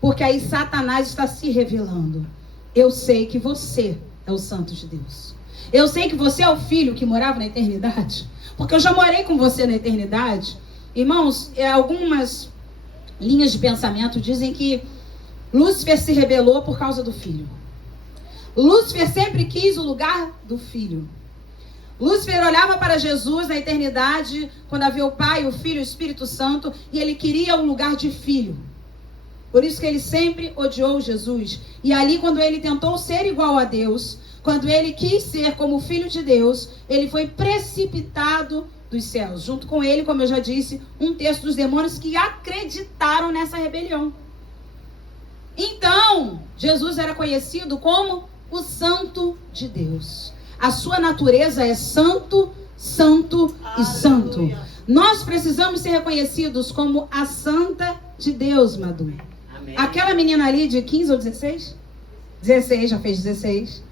porque aí Satanás está se revelando: eu sei que você é o Santo de Deus. Eu sei que você é o filho que morava na eternidade, porque eu já morei com você na eternidade. Irmãos, algumas linhas de pensamento dizem que Lúcifer se rebelou por causa do filho. Lúcifer sempre quis o lugar do filho. Lúcifer olhava para Jesus na eternidade, quando havia o Pai, o Filho e o Espírito Santo, e ele queria um lugar de filho. Por isso que ele sempre odiou Jesus. E ali, quando ele tentou ser igual a Deus, quando ele quis ser como filho de Deus, ele foi precipitado dos céus. Junto com ele, como eu já disse, um terço dos demônios que acreditaram nessa rebelião. Então, Jesus era conhecido como o Santo de Deus. A sua natureza é santo, santo e santo. Nós precisamos ser reconhecidos como a Santa de Deus, Madu. Amém. Aquela menina ali de 15 ou 16? 16, já fez 16.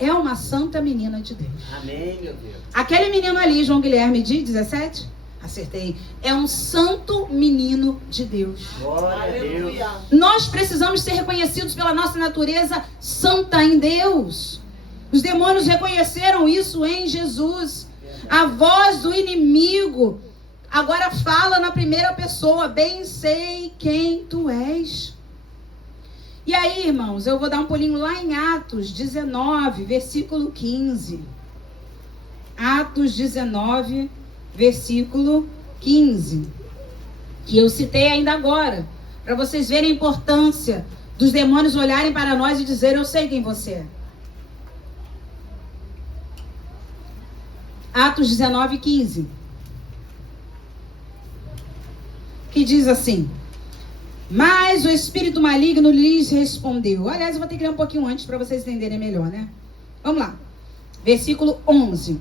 É uma santa menina de Deus. Amém, meu Deus. Aquele menino ali, João Guilherme, de 17? Acertei. É um santo menino de Deus. Glória a Deus. Nós precisamos ser reconhecidos pela nossa natureza santa em Deus. Os demônios reconheceram isso em Jesus. A voz do inimigo agora fala na primeira pessoa: bem sei quem tu és. E aí, irmãos, eu vou dar um pulinho lá em Atos 19, versículo 15. Atos 19, versículo 15. Que eu citei ainda agora, para vocês verem a importância dos demônios olharem para nós e dizer: eu sei quem você é. Atos 19, 15. Que diz assim: mas o espírito maligno lhes respondeu. Aliás, eu vou ter que ler um pouquinho antes para vocês entenderem melhor, né? Vamos lá. Versículo 11.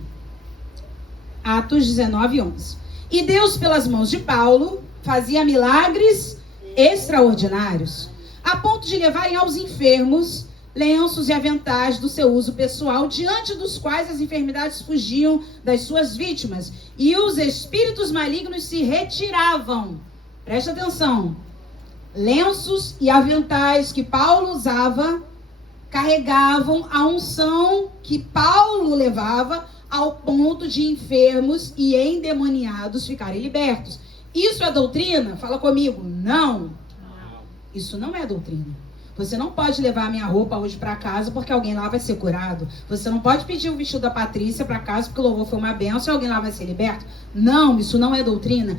Atos 19, 11. E Deus, pelas mãos de Paulo, fazia milagres extraordinários, a ponto de levarem aos enfermos lenços e aventais do seu uso pessoal, diante dos quais as enfermidades fugiam das suas vítimas, e os espíritos malignos se retiravam. Presta atenção. Lenços e aventais que Paulo usava carregavam a unção que Paulo levava, ao ponto de enfermos e endemoniados ficarem libertos. Isso é doutrina? Fala comigo. Não. Isso não é doutrina. Você não pode levar a minha roupa hoje para casa porque alguém lá vai ser curado. Você não pode pedir o vestido da Patrícia para casa porque o louvor foi uma bênção e alguém lá vai ser liberto. Não, isso não é doutrina.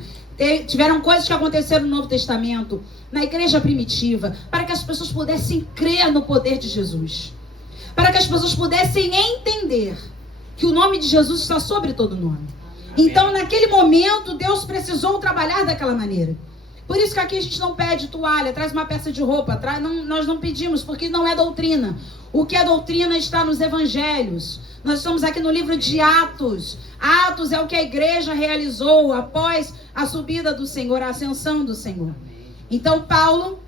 Tiveram coisas que aconteceram no Novo Testamento, na igreja primitiva, para que as pessoas pudessem crer no poder de Jesus. Para que as pessoas pudessem entender que o nome de Jesus está sobre todo nome. Então, naquele momento, Deus precisou trabalhar daquela maneira. Por isso que aqui a gente não pede toalha, traz uma peça de roupa, nós não pedimos, porque não é doutrina. O que é doutrina está nos evangelhos. Nós estamos aqui no livro de Atos. Atos é o que a igreja realizou após a subida do Senhor, a ascensão do Senhor. Então, Paulo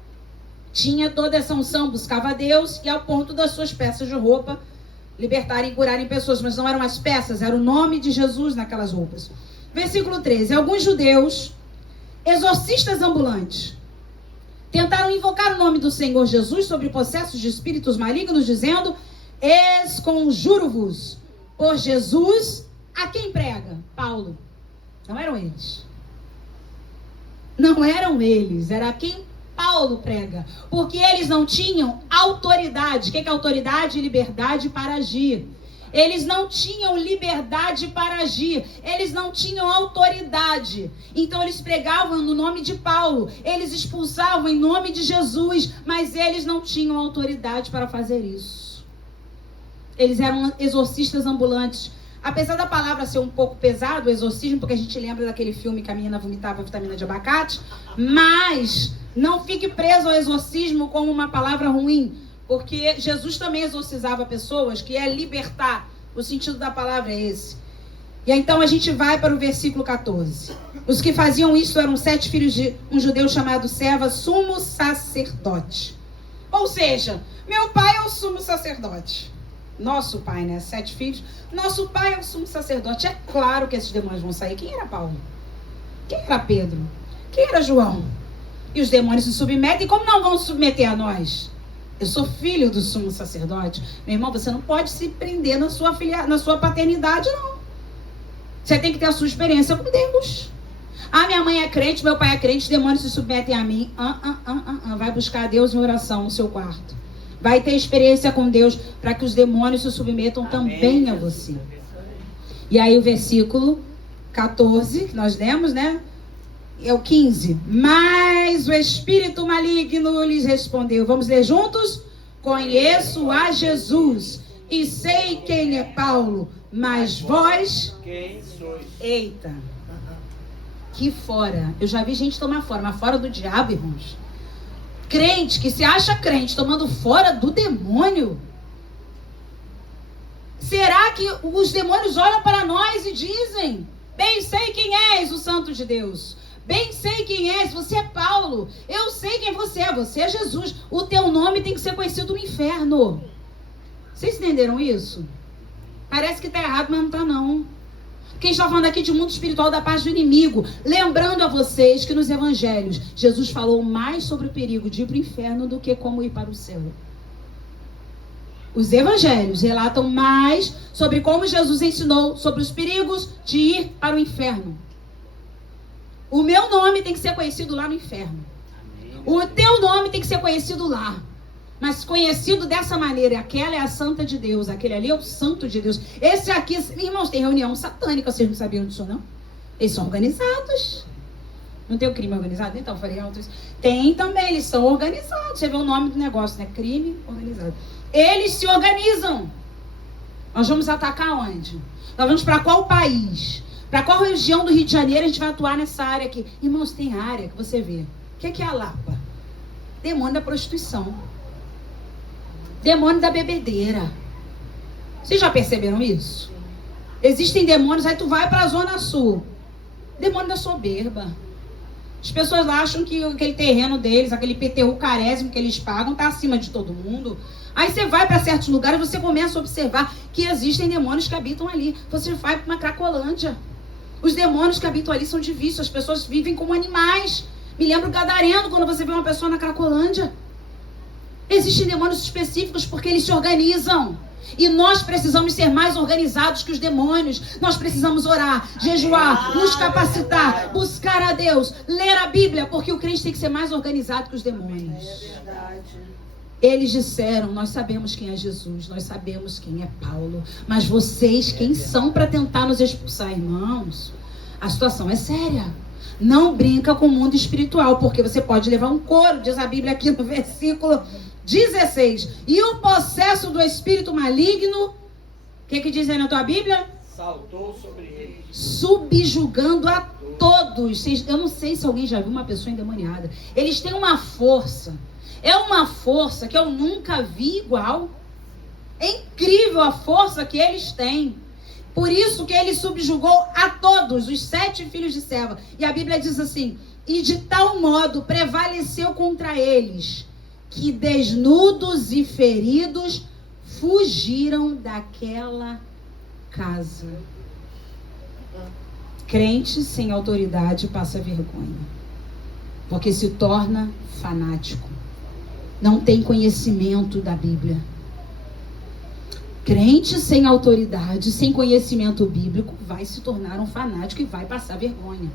tinha toda essa unção, buscava a Deus, e ao ponto das suas peças de roupa libertarem e curarem pessoas. Mas não eram as peças, era o nome de Jesus naquelas roupas. Versículo 13. Alguns judeus, exorcistas ambulantes, tentaram invocar o nome do Senhor Jesus sobre possessos de espíritos malignos, dizendo: esconjuro-vos por Jesus, a quem prega? Paulo. Não eram eles. Não eram eles, era a quem Paulo prega. Porque eles não tinham autoridade. O que é autoridade? Liberdade para agir. Eles não tinham liberdade para agir. Eles não tinham autoridade. Então eles pregavam no nome de Paulo. Eles expulsavam em nome de Jesus. Mas eles não tinham autoridade para fazer isso. Eles eram exorcistas ambulantes. Apesar da palavra ser um pouco pesado, o exorcismo, porque a gente lembra daquele filme que a menina vomitava vitamina de abacate. Mas não fique preso ao exorcismo como uma palavra ruim. Porque Jesus também exorcizava pessoas, que é libertar. O sentido da palavra é esse. E então a gente vai para o versículo 14. Os que faziam isso eram 7 filhos de um judeu chamado Seva, sumo sacerdote. Ou seja, meu pai é o sumo sacerdote. Nosso pai, né? 7 filhos. Nosso pai é o sumo sacerdote. É claro que esses demônios vão sair. Quem era Paulo? Quem era Pedro? Quem era João? E os demônios se submetem. Como não vão se submeter a nós? Eu sou filho do sumo sacerdote. Meu irmão, você não pode se prender na sua paternidade, não. Você tem que ter a sua experiência com Deus. Ah, minha mãe é crente, meu pai é crente, os demônios se submetem a mim. Vai buscar a Deus em oração no seu quarto. Vai ter experiência com Deus para que os demônios se submetam também a você. E aí o versículo 14, que nós lemos, né? É o 15. Mas o espírito maligno lhes respondeu. Vamos ler juntos? Conheço a Jesus e sei quem é Paulo, mas vós... Quem sois? Eita. Que fora. Eu já vi gente tomar fora, mas fora do diabo, irmãos. Crente que se acha crente tomando fora do demônio. Será que os demônios olham para nós e dizem: bem sei quem és, o Santo de Deus. Bem sei quem és, você é Paulo. Eu sei quem você é Jesus. O teu nome tem que ser conhecido no inferno. Vocês entenderam isso? Parece que está errado, mas não está não. Quem está falando aqui de mundo espiritual da parte do inimigo. Lembrando a vocês que nos evangelhos, Jesus falou mais sobre o perigo de ir para o inferno do que como ir para o céu. Os evangelhos relatam mais sobre como Jesus ensinou sobre os perigos de ir para o inferno. O meu nome tem que ser conhecido lá no inferno. O teu nome tem que ser conhecido lá. Mas conhecido dessa maneira, aquela é a santa de Deus, aquele ali é o santo de Deus. Esse aqui, irmãos, tem reunião satânica, vocês não sabiam disso, não? Eles são organizados. Não tem o crime organizado? Então, eu falei alto isso. Tem também, eles são organizados. Você vê o nome do negócio, né? Crime organizado. Eles se organizam. Nós vamos atacar onde? Nós vamos para qual país? Para qual região do Rio de Janeiro a gente vai atuar nessa área aqui? Irmãos, tem área que você vê. O que é a Lapa? Demônio da prostituição. Demônio da bebedeira. Vocês já perceberam isso? Existem demônios, aí tu vai para a Zona Sul. Demônio da soberba. As pessoas acham que aquele terreno deles, aquele PTU carésimo que eles pagam, está acima de todo mundo. Aí você vai para certos lugares e você começa a observar que existem demônios que habitam ali. Você vai para uma Cracolândia. Os demônios que habitam ali são de vício. As pessoas vivem como animais. Me lembro gadareno quando você vê uma pessoa na Cracolândia. Existem demônios específicos porque eles se organizam. E nós precisamos ser mais organizados que os demônios. Nós precisamos orar, jejuar, nos capacitar, buscar a Deus, ler a Bíblia, porque o crente tem que ser mais organizado que os demônios. É verdade. Eles disseram, nós sabemos quem é Jesus, nós sabemos quem é Paulo, mas vocês quem são para tentar nos expulsar, irmãos? A situação é séria. Não brinca com o mundo espiritual, porque você pode levar um couro, diz a Bíblia aqui no versículo 16. E o possesso do espírito maligno, o que diz aí na tua Bíblia? Saltou sobre eles, subjugando a todos. Eu não sei se alguém já viu uma pessoa endemoniada. Eles têm uma força. É uma força que eu nunca vi igual. É incrível a força que eles têm. Por isso que ele subjugou a todos, os 7 filhos de Seva. E a Bíblia diz assim, e de tal modo prevaleceu contra eles, que desnudos e feridos fugiram daquela casa. Crente sem autoridade passa vergonha, porque se torna fanático. Não tem conhecimento da Bíblia. Crente sem autoridade, sem conhecimento bíblico, vai se tornar um fanático e vai passar vergonha.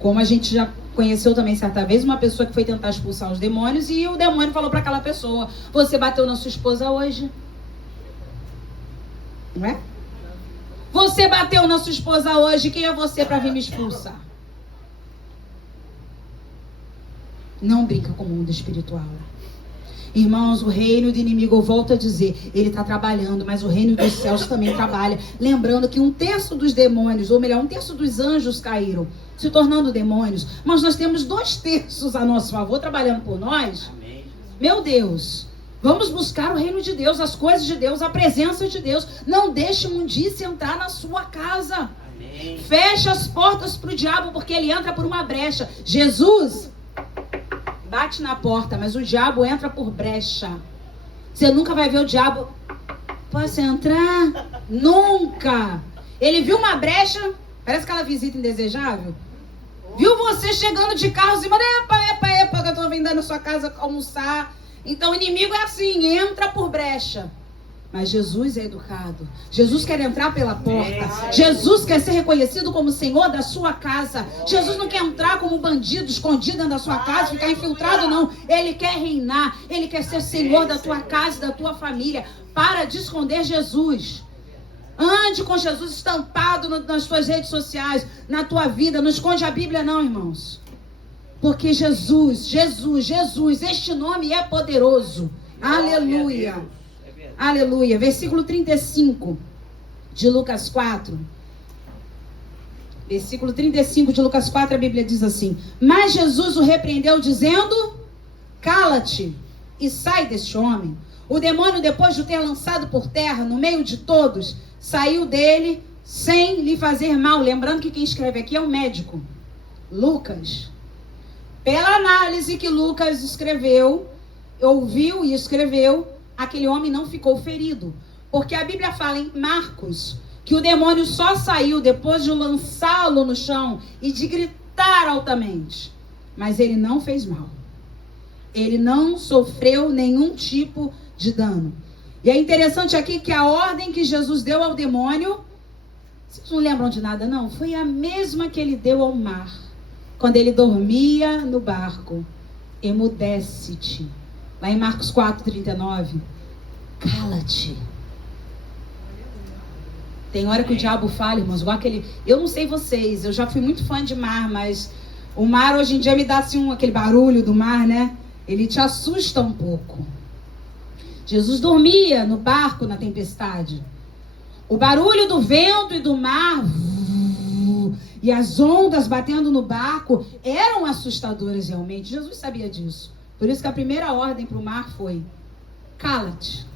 Como a gente já conheceu também certa vez, uma pessoa que foi tentar expulsar os demônios e o demônio falou para aquela pessoa, você bateu na sua esposa hoje? Não é? Você bateu na sua esposa hoje, quem é você para vir me expulsar? Não brinca com o mundo espiritual. Irmãos, o reino do inimigo, eu volto a dizer, ele está trabalhando, mas o reino dos céus também trabalha. Lembrando que 1/3 dos demônios, ou melhor, 1/3 dos anjos caíram, se tornando demônios. Mas nós temos 2/3 a nosso favor, trabalhando por nós. amém. Meu Deus, vamos buscar o reino de Deus, as coisas de Deus, a presença de Deus. Não deixe imundice entrar na sua casa. Amém. Feche as portas para o diabo, porque ele entra por uma brecha. Jesus bate na porta, mas o diabo entra por brecha. Você nunca vai ver o diabo. Posso entrar? Nunca. Ele viu uma brecha, parece aquela visita indesejável. Viu você chegando de carro e manda, epa, que eu tô vindo na sua casa almoçar. Então o inimigo é assim, entra por brecha. Mas Jesus é educado. Jesus quer entrar pela porta. Jesus quer ser reconhecido como Senhor da sua casa. Jesus não quer entrar como bandido escondido dentro da sua casa, ficar infiltrado, não. Ele quer reinar. Ele quer ser Senhor da tua casa e da tua família. Para de esconder Jesus. Ande com Jesus estampado nas tuas redes sociais, na tua vida. Não esconde a Bíblia, não, irmãos. Porque Jesus, este nome é poderoso. Aleluia. Aleluia. Versículo 35 de Lucas 4. Versículo 35 de Lucas 4, a Bíblia diz assim: mas Jesus o repreendeu dizendo, cala-te e sai deste homem. O demônio, depois de o ter lançado por terra, no meio de todos, saiu dele sem lhe fazer mal. Lembrando que quem escreve aqui é o médico, Lucas. Pela análise que Lucas escreveu, ouviu e escreveu, aquele homem não ficou ferido. Porque a Bíblia fala em Marcos que o demônio só saiu depois de lançá-lo no chão e de gritar altamente. Mas ele não fez mal. Ele não sofreu nenhum tipo de dano. E é interessante aqui que a ordem que Jesus deu ao demônio, vocês não lembram de nada, não? Foi a mesma que ele deu ao mar, quando ele dormia no barco. Emudece-te. Lá em Marcos 4:39. Cala-te. Tem hora que o diabo fala, irmãos, igual aquele... Eu não sei vocês, eu já fui muito fã de mar, mas o mar hoje em dia me dá assim aquele barulho do mar, né? Ele te assusta um pouco. Jesus dormia no barco na tempestade. O barulho do vento e do mar e as ondas batendo no barco eram assustadoras realmente. Jesus sabia disso. Por isso que a primeira ordem para o mar foi: cala-te,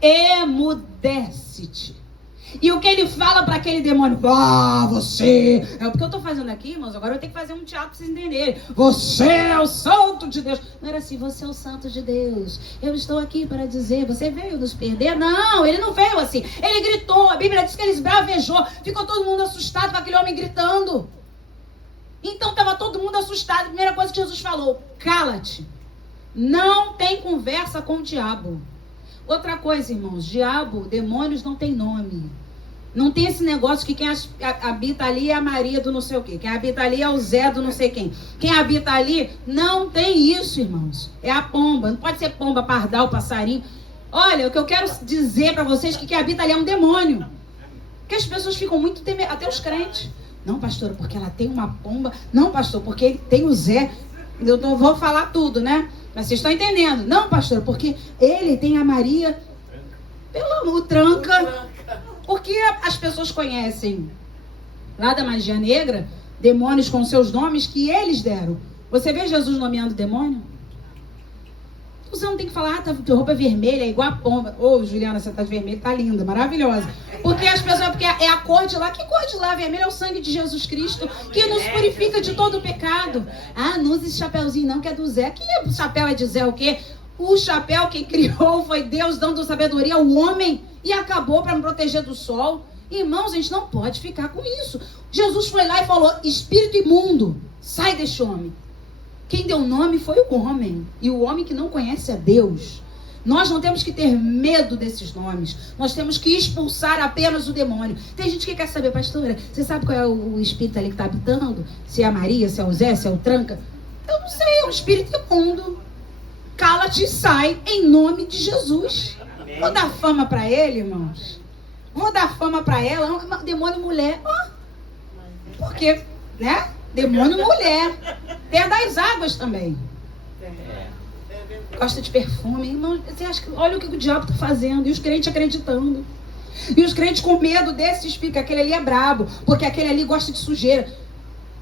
emudece-te. E o que ele fala para aquele demônio? Você... É o que eu estou fazendo aqui, irmãos. Agora eu tenho que fazer um teatro para vocês entenderem. Você é o santo de Deus. Não era assim: você é o santo de Deus. Eu estou aqui para dizer, você veio nos perder? Não, ele não veio assim. Ele gritou. A Bíblia diz que ele esbravejou. Ficou todo mundo assustado com aquele homem gritando. Então estava todo mundo assustado. A primeira coisa que Jesus falou: cala-te. Não tem conversa com o diabo. Outra coisa, irmãos, diabo, demônios não tem nome. Não tem esse negócio que quem habita ali é a Maria do não sei o quê. Quem habita ali é o Zé do não sei quem. Quem habita ali, não tem isso, irmãos. É a pomba. Não pode ser pomba, pardal, passarinho. Olha, o que eu quero dizer para vocês é que quem habita ali é um demônio. Porque as pessoas ficam muito temendo, até os crentes. Não, pastor, porque ela tem uma pomba. Não, pastor, porque ele tem o Zé. Eu não vou falar tudo, né? Mas vocês estão entendendo. Não, pastor, porque ele tem a Maria, pelo amor, tranca. Porque as pessoas conhecem lá da magia negra demônios com seus nomes que eles deram. Você vê Jesus nomeando demônio? Você não tem que falar: tá, tua roupa é vermelha, é igual a pomba. Ô, Juliana, você tá de vermelho, tá linda, maravilhosa. Porque as pessoas, porque é a cor de lá. Que cor de lá? Vermelho é o sangue de Jesus Cristo, que nos purifica de todo o pecado. Ah, não use esse chapéuzinho não, que é do Zé. Que chapéu é de Zé o quê? O chapéu que criou foi Deus dando sabedoria ao homem e acabou para me proteger do sol. Irmãos, a gente não pode ficar com isso. Jesus foi lá e falou: espírito imundo, sai deste homem. Quem deu nome foi o homem. E o homem que não conhece a Deus. Nós não temos que ter medo desses nomes. Nós temos que expulsar apenas o demônio. Tem gente que quer saber: pastora, você sabe qual é o espírito ali que está habitando? Se é a Maria, se é o Zé, se é o Tranca? Eu não sei, é um espírito imundo. Cala-te e sai em nome de Jesus. Amém. Vou dar fama para ele, irmãos. Vou dar fama para ela. Demônio mulher. Porque, né? Demônio mulher. Tem das águas também. Gosta de perfume. Irmão, você acha que, olha o que o diabo está fazendo. E os crentes acreditando. E os crentes com medo desse espírito. Que aquele ali é brabo. Porque aquele ali gosta de sujeira.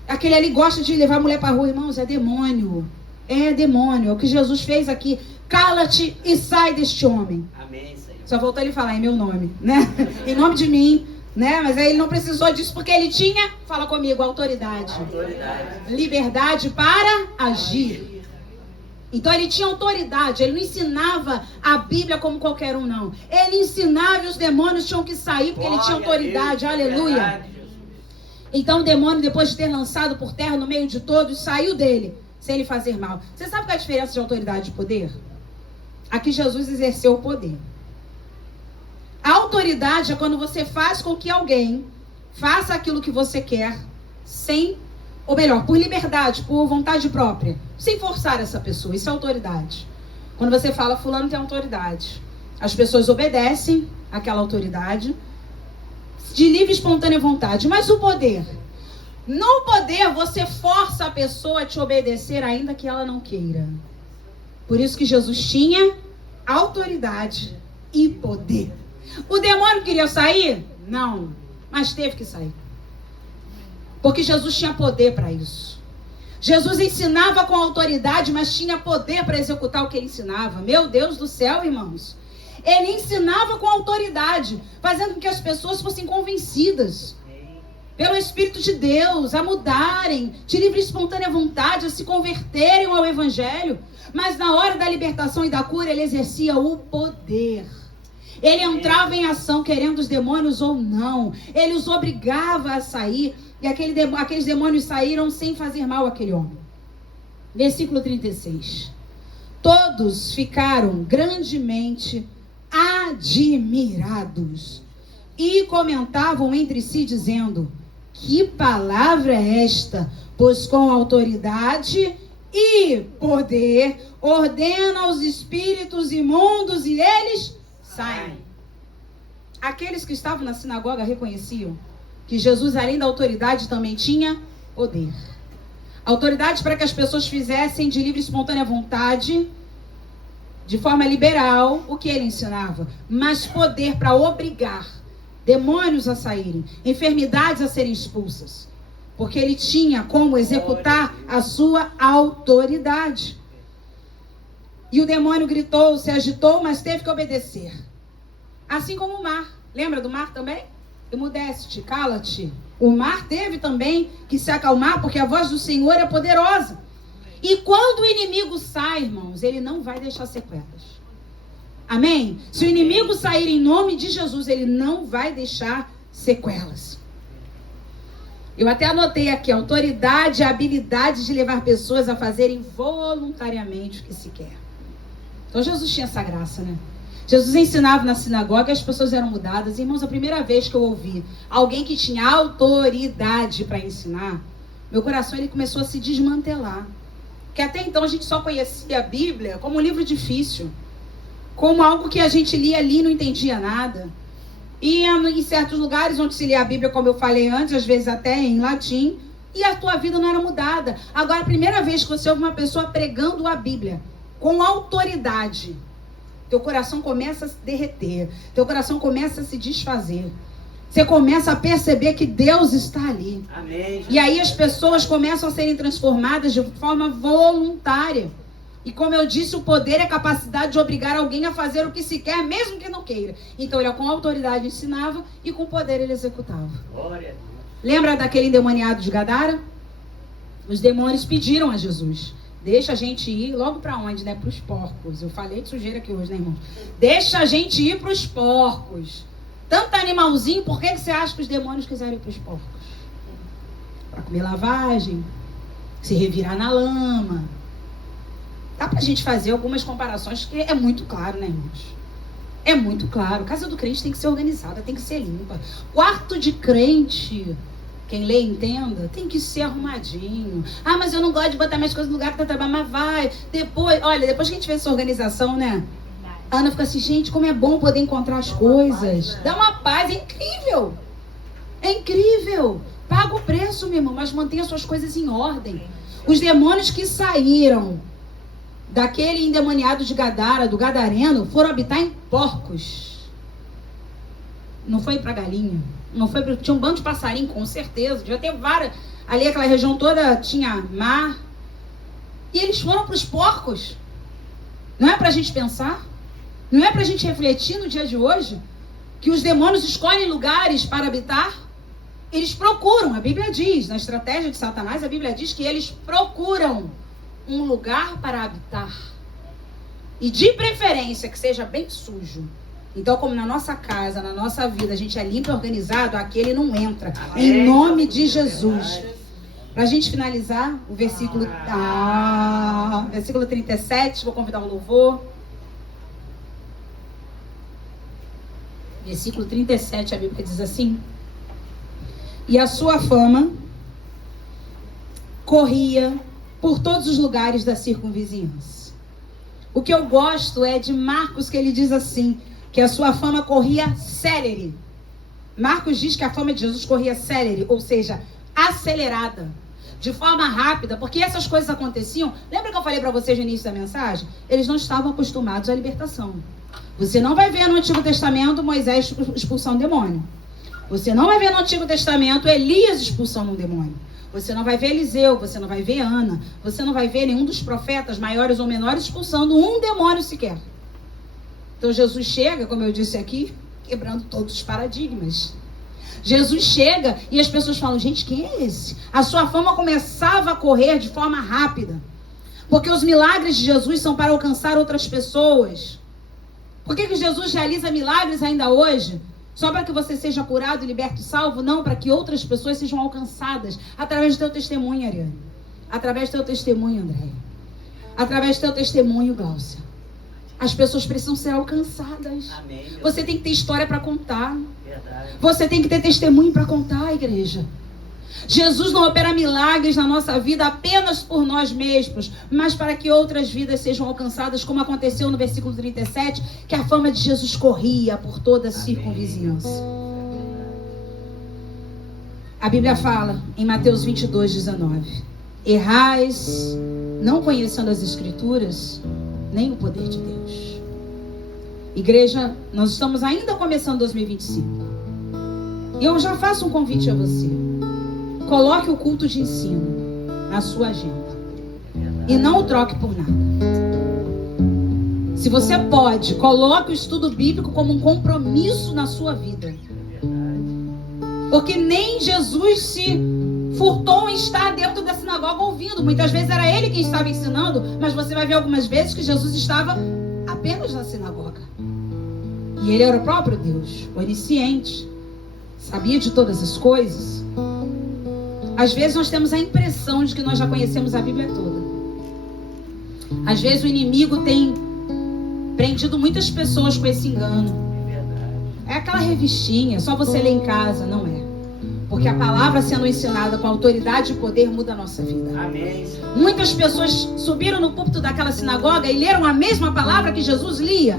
Aquele ali gosta de levar a mulher para a rua. Irmãos, é demônio. É demônio. É o que Jesus fez aqui. Cala-te e sai deste homem. Amém, Senhor. Só voltou ele falar em meu nome, né? Em nome de mim. Né? Mas aí ele não precisou disso porque ele tinha, fala comigo, autoridade. Liberdade para agir. Então ele tinha autoridade. Ele não ensinava a Bíblia como qualquer um, não. Ele ensinava e os demônios tinham que sair porque ele tinha autoridade. Aleluia. Então o demônio, depois de ter lançado por terra no meio de todos, saiu dele sem lhe fazer mal. Você sabe qual é a diferença de autoridade e poder? Aqui Jesus exerceu o poder. A autoridade é quando você faz com que alguém faça aquilo que você quer, sem, ou melhor, por liberdade, por vontade própria, sem forçar essa pessoa. Isso é autoridade. Quando você fala: fulano tem autoridade, as pessoas obedecem àquela autoridade de livre e espontânea vontade. Mas o poder, no poder você força a pessoa a te obedecer ainda que ela não queira. Por isso que Jesus tinha autoridade e poder. O demônio queria sair? Não, mas teve que sair. Porque Jesus tinha poder para isso. Jesus ensinava com autoridade, mas tinha poder para executar o que ele ensinava. Meu Deus do céu, irmãos. Ele ensinava com autoridade, fazendo com que as pessoas fossem convencidas pelo Espírito de Deus a mudarem de livre e espontânea vontade, a se converterem ao Evangelho. Mas na hora da libertação e da cura, ele exercia o poder. Ele entrava em ação querendo os demônios ou não. Ele os obrigava a sair. E aqueles demônios saíram sem fazer mal àquele homem. Versículo 36. Todos ficaram grandemente admirados. E comentavam entre si dizendo: que palavra é esta? Pois com autoridade e poder ordena aos espíritos imundos e eles saem. Aqueles que estavam na sinagoga reconheciam que Jesus, além da autoridade, também tinha poder. Autoridade para que as pessoas fizessem de livre e espontânea vontade, de forma liberal, o que ele ensinava. Mas poder para obrigar demônios a saírem, enfermidades a serem expulsas. Porque ele tinha como executar a sua autoridade. E o demônio gritou, se agitou, mas teve que obedecer. Assim como o mar. Lembra do mar também? Emudece-te, cala-te. O mar teve também que se acalmar, porque a voz do Senhor é poderosa. E quando o inimigo sai, irmãos, ele não vai deixar sequelas. Amém? Se o inimigo sair em nome de Jesus, ele não vai deixar sequelas. Eu até anotei aqui, autoridade e habilidade de levar pessoas a fazerem voluntariamente o que se quer. Então Jesus tinha essa graça, né? Jesus ensinava na sinagoga e as pessoas eram mudadas. Irmãos, a primeira vez que eu ouvi alguém que tinha autoridade para ensinar, meu coração ele começou a se desmantelar. Porque até então a gente só conhecia a Bíblia como um livro difícil. Como algo que a gente lia ali e não entendia nada. E em certos lugares onde se lia a Bíblia, como eu falei antes, às vezes até em latim, e a tua vida não era mudada. Agora, a primeira vez que você ouve uma pessoa pregando a Bíblia com autoridade, teu coração começa a se derreter, teu coração começa a se desfazer. Você começa a perceber que Deus está ali. Amém. E aí as pessoas começam a serem transformadas de forma voluntária. E como eu disse, o poder é a capacidade de obrigar alguém a fazer o que se quer, mesmo que não queira. Então ele com autoridade ensinava e com poder ele executava. Glória a Deus. Lembra daquele endemoniado de Gadara? Os demônios pediram a Jesus: deixa a gente ir logo para onde, né? Para os porcos. Eu falei de sujeira aqui hoje, né, irmão? Deixa a gente ir para os porcos. Tanto animalzinho, por que você acha que os demônios quiseram ir para os porcos? Para comer lavagem, se revirar na lama. Dá pra gente fazer algumas comparações que é muito claro, né, irmãos? É muito claro. Casa do crente tem que ser organizada, tem que ser limpa. Quarto de crente, quem lê entenda, tem que ser arrumadinho. Ah, mas eu não gosto de botar minhas coisas no lugar que tá trabalhando. Mas vai. Depois, olha, depois que a gente vê essa organização, né? A Ana fica assim, gente, como é bom poder encontrar as coisas. Dá uma paz, é incrível. É incrível. Paga o preço, meu irmão, mas mantenha suas coisas em ordem. Os demônios que saíram daquele endemoniado de Gadara, do gadareno, foram habitar em porcos. Não foi para galinha. Não foi pra... Tinha um bando de passarinho, com certeza. Devia ter várias. Ali aquela região toda tinha mar. E eles foram para os porcos. Não é para a gente pensar? Não é para a gente refletir no dia de hoje? Que os demônios escolhem lugares para habitar? Eles procuram. A Bíblia diz, na estratégia de Satanás, a Bíblia diz que eles procuram um lugar para habitar. E de preferência que seja bem sujo. Então, como na nossa casa, na nossa vida, a gente é limpo e organizado, aqui ele não entra. Em nome de Jesus. Para a gente finalizar, o versículo, versículo 37, vou convidar o louvor. Versículo 37, a Bíblia diz assim: e a sua fama corria por todos os lugares da circunvizinhança. O que eu gosto é de Marcos, que ele diz assim, que a sua fama corria célere. Marcos diz que a fama de Jesus corria célere, ou seja, acelerada, de forma rápida, porque essas coisas aconteciam. Lembra que eu falei para vocês no início da mensagem? Eles não estavam acostumados à libertação. Você não vai ver no Antigo Testamento Moisés expulsando um demônio. Você não vai ver no Antigo Testamento Elias expulsando um demônio. Você não vai ver Eliseu, você não vai ver Ana, você não vai ver nenhum dos profetas, maiores ou menores, expulsando um demônio sequer. Então Jesus chega, como eu disse aqui, quebrando todos os paradigmas. Jesus chega e as pessoas falam, gente, quem é esse? A sua fama começava a correr de forma rápida. Porque os milagres de Jesus são para alcançar outras pessoas. Por que Jesus realiza milagres ainda hoje? Só para que você seja curado, liberto e salvo? Não, para que outras pessoas sejam alcançadas. Através do teu testemunho, Ariane. Através do teu testemunho, André. Através do teu testemunho, Glaucia. As pessoas precisam ser alcançadas. Amém. Você tem que ter história para contar. Verdade. Você tem que ter testemunho para contar, igreja. Jesus não opera milagres na nossa vida apenas por nós mesmos, mas para que outras vidas sejam alcançadas, como aconteceu no versículo 37, que a fama de Jesus corria por toda a circunvizinhança. A Bíblia fala em Mateus 22:19: errais, não conhecendo as Escrituras, nem o poder de Deus. Igreja, nós estamos ainda começando 2025. E eu já faço um convite a você. Coloque o culto de ensino na sua agenda. E não o troque por nada. Se você pode, coloque o estudo bíblico como um compromisso na sua vida. Porque nem Jesus se furtou em estar dentro da sinagoga ouvindo. Muitas vezes era ele quem estava ensinando, mas você vai ver algumas vezes que Jesus estava apenas na sinagoga. E ele era o próprio Deus, onisciente, sabia de todas as coisas. Às vezes nós temos a impressão de que nós já conhecemos a Bíblia toda. Às vezes o inimigo tem prendido muitas pessoas com esse engano. É aquela revistinha, só você ler em casa, não é? Porque a palavra sendo ensinada com autoridade e poder muda a nossa vida. Amém. Muitas pessoas subiram no púlpito daquela sinagoga e leram a mesma palavra que Jesus lia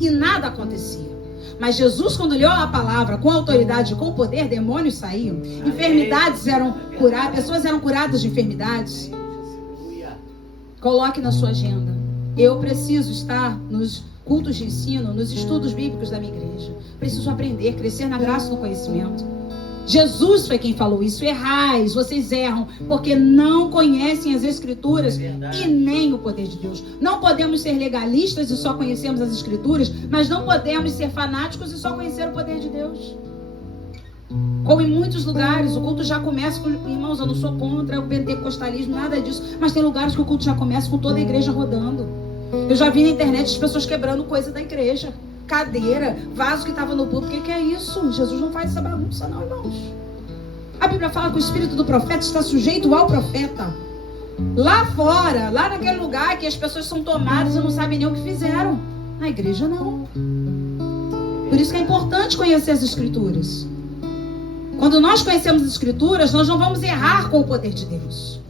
e nada acontecia. Mas Jesus, quando leu a palavra com autoridade e com poder, demônios saíam, enfermidades eram curadas, pessoas eram curadas de enfermidades. Coloque na sua agenda: eu preciso estar nos cultos de ensino, nos estudos bíblicos da minha igreja. Preciso aprender, crescer na graça e no conhecimento. Jesus foi quem falou isso. Errais, vocês erram, porque não conhecem as Escrituras e nem o poder de Deus. Não podemos ser legalistas e só conhecermos as Escrituras, mas não podemos ser fanáticos e só conhecer o poder de Deus. Como em muitos lugares, o culto já começa com... Irmãos, eu não sou contra o pentecostalismo, nada disso, mas tem lugares que o culto já começa com toda a igreja rodando. Eu já vi na internet as pessoas quebrando coisa da igreja. Cadeira, vaso que estava no púlpito. O que é isso? Jesus não faz essa bagunça não, irmãos. A Bíblia fala que o espírito do profeta está sujeito ao profeta. Lá fora, lá naquele lugar que as pessoas são tomadas e não sabem nem o que fizeram. Na igreja não. Por isso que é importante conhecer as Escrituras. Quando nós conhecemos as Escrituras, nós não vamos errar com o poder de Deus.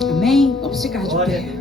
Amém? Vamos ficar de pé.